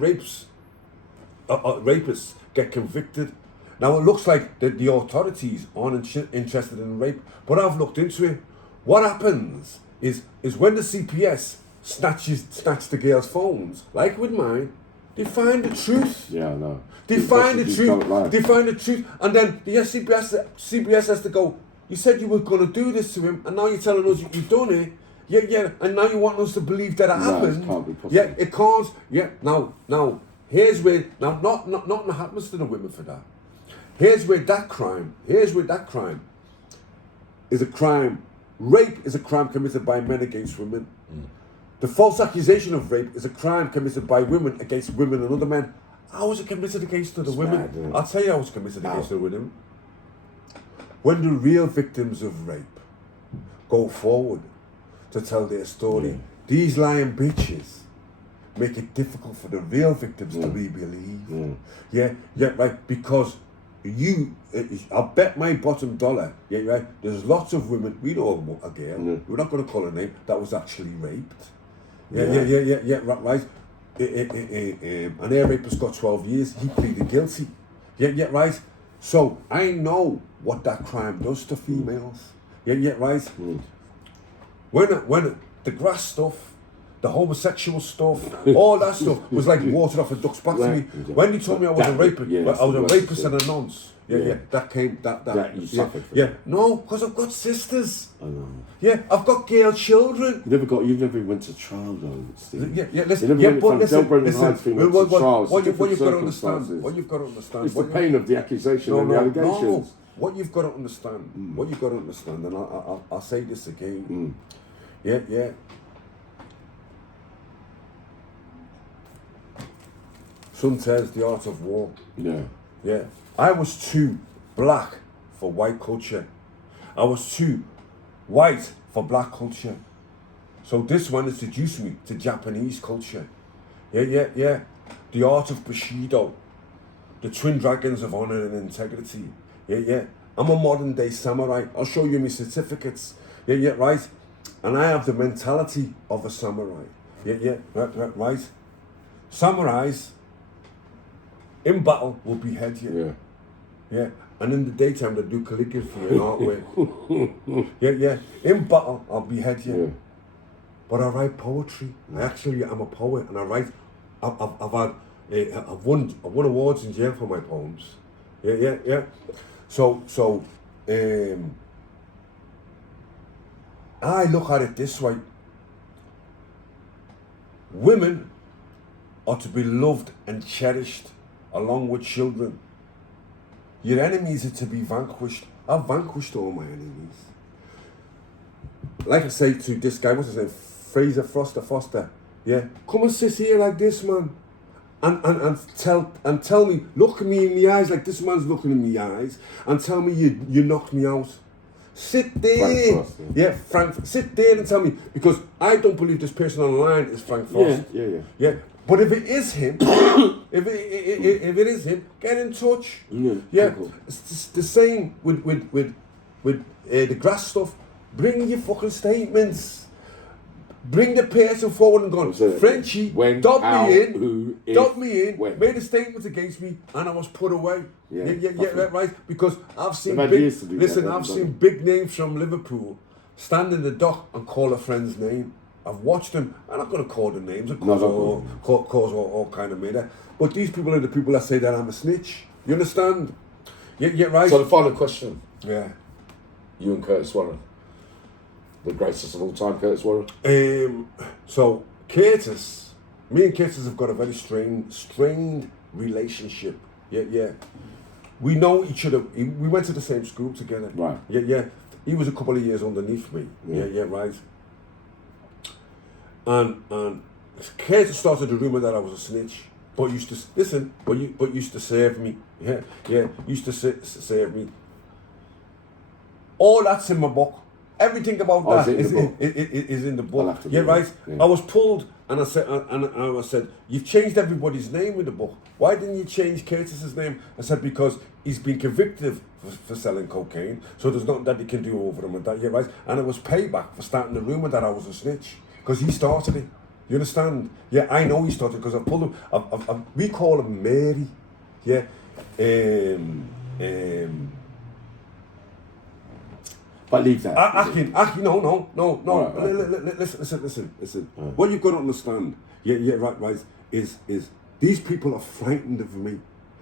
rapists get convicted. Now, it looks like the authorities aren't interested in rape, but I've looked into it. What happens is when the CPS snatch the girls' phones, like with mine, they find the truth. Yeah, I know. They find the truth, and then the CPS has to go, you said you were going to do this to him, and now you're telling us you've done it. Yeah, and now you want us to believe that it happened. It can't be possible. Yeah, it can't. Yeah, now, here's where, nothing happens to the women for that. Here's where that crime is a crime. Rape is a crime committed by men against women. The false accusation of rape is a crime committed by women against women and other men. How was it committed against other women? Mad, yeah. I'll tell you how it was committed against other women. When the real victims of rape go forward to tell their story, these lying bitches make it difficult for the real victims to be believed. Yeah, right. Because I'll bet my bottom dollar, right, there's lots of women, we know a girl, we're not going to call her name, that was actually raped. Yeah, right. An air rapist got 12 years, he pleaded guilty. Yeah, right. So I know what that crime does to females. Yeah, right. When the grass stuff, the homosexual stuff, all that stuff was like water off a duck's back to me. When you told me I was a rapist, I was a rapist and a nonce. Yeah, that came, that you suffered from. Yeah, no, because I've got sisters. I know. Yeah, I've got girl children. You never went to trial though, Steve. Yeah, listen. You never Yeah, went but from listen. What you've got to understand. It's the pain of the accusation and the allegations. No. What you've got to understand. What you've got to understand, and I'll say this again. Yeah. Sun says the art of war. Yeah. I was too black for white culture. I was too white for black culture. So this one introduced me to Japanese culture. Yeah. The art of Bushido. The twin dragons of honor and integrity. Yeah. I'm a modern day samurai. I'll show you my certificates. Yeah, right. And I have the mentality of a samurai. Yeah, right. Samurais in battle will behead you. Yeah. And in the daytime they do calligraphy and artwork. Yeah. In battle I'll behead you. Yeah. But I write poetry. I actually am a poet, and I write. I've won awards in jail for my poems. Yeah. So I look at it this way. Women are to be loved and cherished along with children. Your enemies are to be vanquished. I've vanquished all my enemies. Like I say to this guy, what's his name? Fraser Foster. Yeah. Come and sit here like this, man. And tell me, look at me in the eyes like this man's looking in the eyes, and tell me you knocked me out. Sit there. Frank Frost, yeah, Frank. Sit there and tell me, because I don't believe this person online is Frank Frost. Yeah. But if it is him, if it is him, get in touch. Yeah. Cool. It's the same with the grass stuff. Bring your fucking statements. Bring the person forward and go, Frenchie, dub me in, made a statement against me, and I was put away. Yeah, right. Because I've seen big names from Liverpool stand in the dock and call a friend's name. I've watched them. I'm not going to call the names, of course, cause all kind of murder. But these people are the people that say that I'm a snitch. You understand? Yeah, right. So the final question. Yeah. You and Curtis Warren. The greatest of all time, Curtis Warren. So Curtis, me and Curtis have got a very strained relationship. Yeah. We know each other. We went to the same school together. Right. Yeah. He was a couple of years underneath me. Yeah, right. And Curtis started the rumor that I was a snitch, but used to listen. But used to serve me. Yeah. Used to serve me. All that's in my book. Everything about that is in the book. Yeah, right. Yeah. I was pulled, and I said, you've changed everybody's name in the book. Why didn't you change Curtis's name? I said, because he's been convicted for selling cocaine, so there's nothing that he can do over him and that. Yeah, right. And it was payback for starting the rumor that I was a snitch, because he started it. You understand? Yeah, I know he started because I pulled him. We call him Mary. Yeah. But leave that. No. Right. Listen. What you've got to understand, right, is these people are frightened of me.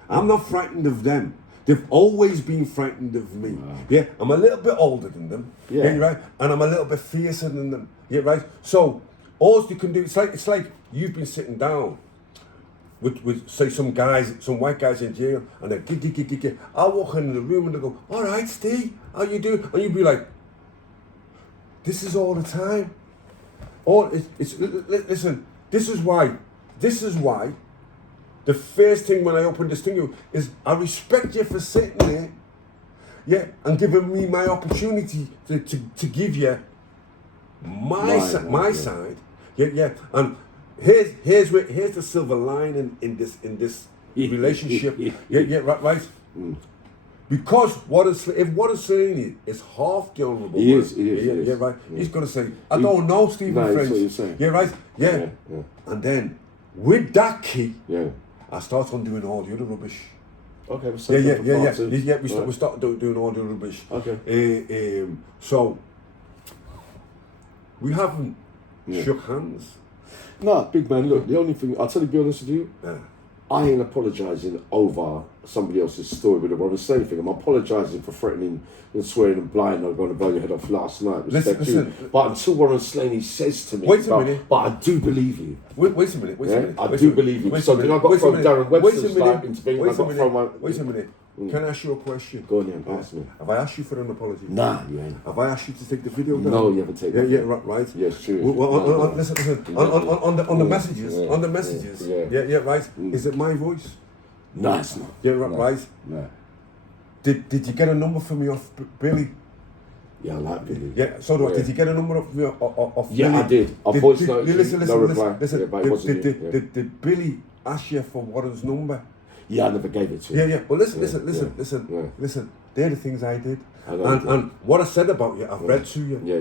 I'm not frightened of them. They've always been frightened of me. Wow. Yeah, I'm a little bit older than them. Yeah, right, and I'm a little bit fiercer than them. Yeah, right. So all you can do, it's like you've been sitting down with say some white guys in jail, and they're gig. I walk in the room and they go, all right, Steve, how you doing? And you'd be like, this is all the time. Listen, this is why the first thing when I open this thing is I respect you for sitting there, yeah, and giving me my opportunity to give you my side, yeah, and here's the silver lining in this relationship. Yeah, right. Because if what is saying is half the honourable word, yeah, right. Yeah. He's gonna say, I don't know, Stephen French. Yeah, right. Yeah. And then with that key, I start undoing all the other rubbish. Okay, we'll Yeah, save yeah, that for yeah, part two. yeah. We Right. start doing all the rubbish. Okay. So we haven't Yeah. shook hands. No, big man, look, the only thing, I'll tell you, be honest with you, Yeah. I ain't apologising over somebody else's story with the wrong same thing. I'm apologising for threatening and swearing and lying I'm going to blow your head off last night. Respect Listen. you. But until Warren Slaney says to me, Wait a minute. But I do believe you. Wait a minute. Wait a minute. I do believe you. So then I got from Darren Webster's like intervening. I got from my. Wait a minute. Can I ask you a question? Go on, then, ask me. Have I asked you for an apology? Nah, you ain't. Have I asked you to take the video down? No, you haven't taken it. Yeah, right. Yes, true. Well, listen. On the messages, yeah, right. Is it my voice? No, it's not. Yeah, right. No. Did you get a number for me off Billy? Yeah, I like Billy. Yeah, so do I. Did you get a number off me off Yeah, Billy? I did. I voiced note. Listen. No reply. Listen. Yeah, but it wasn't you. Yeah. Did Billy ask you for Warren's number? Yeah, I never gave it to him. Yeah. Well, listen. They're the things I did. I know And what I said about you, I've read to you. Yeah,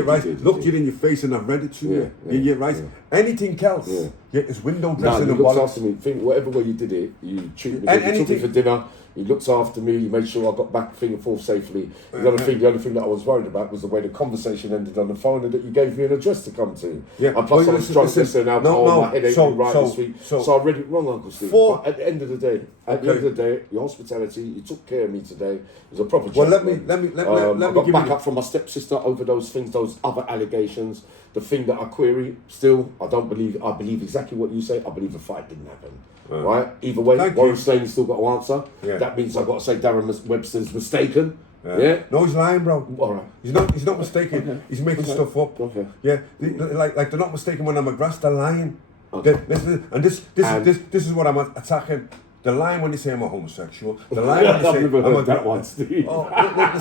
right. You did, Looked you in your face and I've read it to you. Yeah, right. Anything else? Yeah, it's window dressing you and looked bollocks. after me. Think whatever way you did it, you treated me. You took me for dinner. You looked after me. You made sure I got back thing and forth safely. The only thing that I was worried about was the way the conversation ended on the phone and that you gave me an address to come to. Yeah. And plus I was drunk yesterday and alcohol. My head ain't been right this week. So I read it wrong, Uncle Steve. But at the end of the day, your hospitality, you took care of me today. It was a proper job. Well, let me I got back up from my stepsister over those things, those other allegations. The thing that I query, still, I believe exactly what you say. I believe the fight didn't happen. Right? Either way, Warren Slaney's still got to answer. Yeah. That means I've got to say Darren Webster's mistaken. Yeah. No, he's lying, bro. All right. He's not mistaken. Okay. He's making stuff up. Okay. Yeah. Like they're not mistaken when I'm a grass, they're lying. Okay. This is what I'm attacking. The line when they say I'm a homosexual. The line when they say I've never heard that one, Steve. Listen,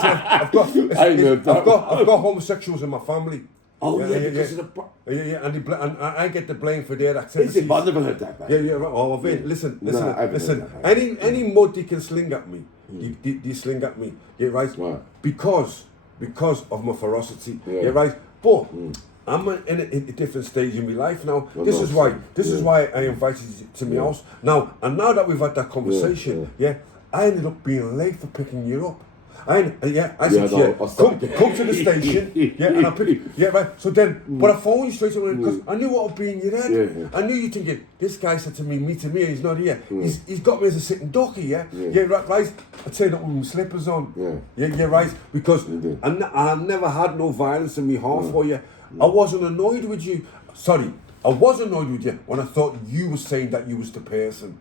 I've got homosexuals in my family. Oh because of the and I get the blame for their activities. But I've never heard that. Man. Yeah, right. Oh, listen. Any mud you can sling at me, you sling at me. Yeah, right. Because of my ferocity. Yeah, right. But I'm in a different stage in my life now. This is why I invited you to my house now. And now that we've had that conversation, I ended up being late for picking you up. I said, come to the station, and I pick you, right. So then, but I phoned you straight away because I knew what would be in your head. Yeah. I knew you thinking, this guy said to me, he's not here. He's got me as a sitting ducky, right. I turned up with my slippers on, right, because I never had no violence in my heart for you. I wasn't annoyed with you. Sorry. I was annoyed with you when I thought you were saying that you was the person.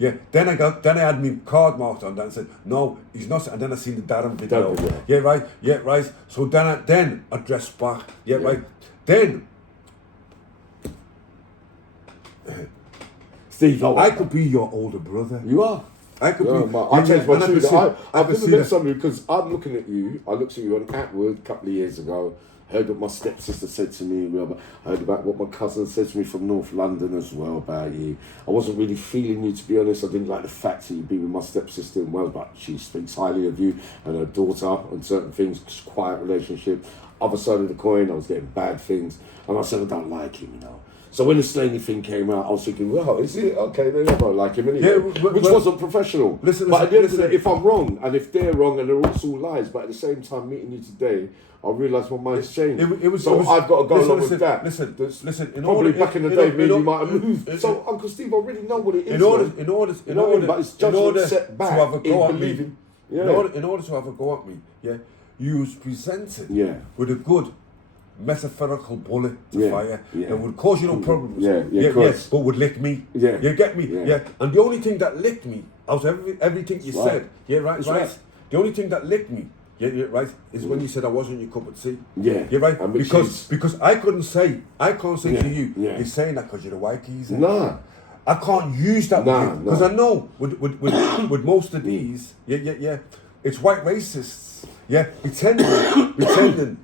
Then I had my card marked on that and said, no, he's not. And then I seen the Darren video. Right. So then I dressed back. Right. Then Steve, I could be your older brother. You are. I could be. I changed my tune. I've never met somebody because I'm looking at you. I looked at you on Atwood a couple of years ago. Heard what my stepsister said to me. Heard about what my cousin said to me from North London as well about you. I wasn't really feeling you, to be honest. I didn't like the fact that you'd be with my stepsister in Wales, but she speaks highly of you and her daughter and certain things. Just quiet relationship. Other side of the coin, I was getting bad things, and I said I don't like him, you know. So when the Slaney thing came out, I was thinking, well, is it? Okay, then I don't like him anyway. Which wasn't professional. But at the end of the day, if I'm wrong, and if they're wrong, and they're also lies, but at the same time, meeting you today, I realised my mind's changed. I've got to go along with that. Listen. Probably back in the day, maybe you might have moved. So, Uncle Steve, I already know what it is. In order to have a go at me, you was presented with a good metaphorical bullet to fire that would cause you no problems. But would lick me. You get me? And the only thing that licked me out of everything you said, right. The only thing that licked me, is when you said I wasn't your cup of tea. Right. Because I can't say to you, you're saying that because you're a white geezer. Nah. I can't use that because I know with most of these, it's white racists. Pretending.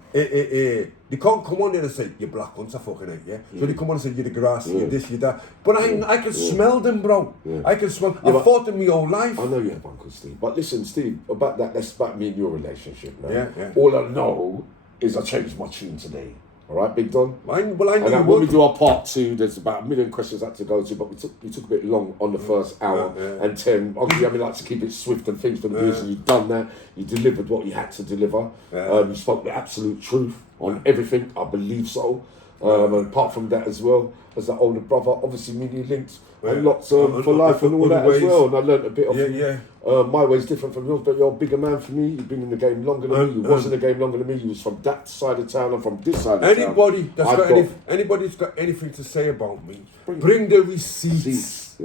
They can't come on there and say, you're black cunts, I fucking hate, So they come on and say, you're the grass, you're this, you're that. But I can smell them, bro. I can smell. I've fought them my whole life. I know you have, Uncle Steve. But listen, Steve, about that, that's about me and your relationship, man. All I know is I changed my tune today. All right, Big Don. I knew And you then when we would. do our part 2, there's about 1 million questions I had to go to, but we took a bit long on the first hour and 10. Obviously, I mean, like to keep it swift and things for the views, and you've done that. You delivered what you had to deliver. You spoke the absolute truth on everything. I believe so. And apart from that as well, as an older brother, obviously me and you linked a lot for life and all that as well. And I learnt a bit of my way's different from yours, but you're a bigger man for me. You've been in the game longer than me. You was in the game longer than me. You was from that side of town and from this side of town. Anybody's got anything to say about me, bring the receipts.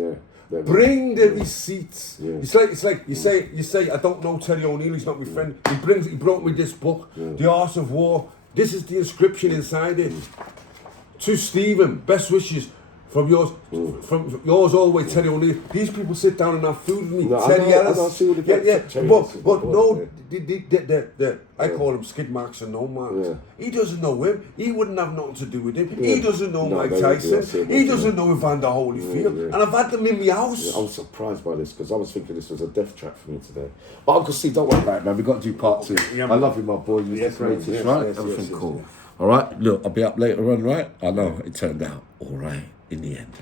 Bring the receipts. It's like you say I don't know Terry O'Neill, he's not my friend. He brought me this book, The Art of War. This is the inscription inside it. To Stephen, best wishes from yours always, Terry O'Neill. These people sit down and have food with me. Terry Ellis. I call him skid marks and no marks. He doesn't know him. He wouldn't have nothing to do with him. He doesn't know Mike Tyson. He doesn't know Evander Holyfield. And I've had them in my house. I was surprised by this because I was thinking this was a death trap for me today. But Uncle Steve, don't worry about it, man. We've got to do part 2. I love you, my boy. You're the greatest, right? Everything cool. All right, look, I'll be up later on, right? I know it turned out all right in the end.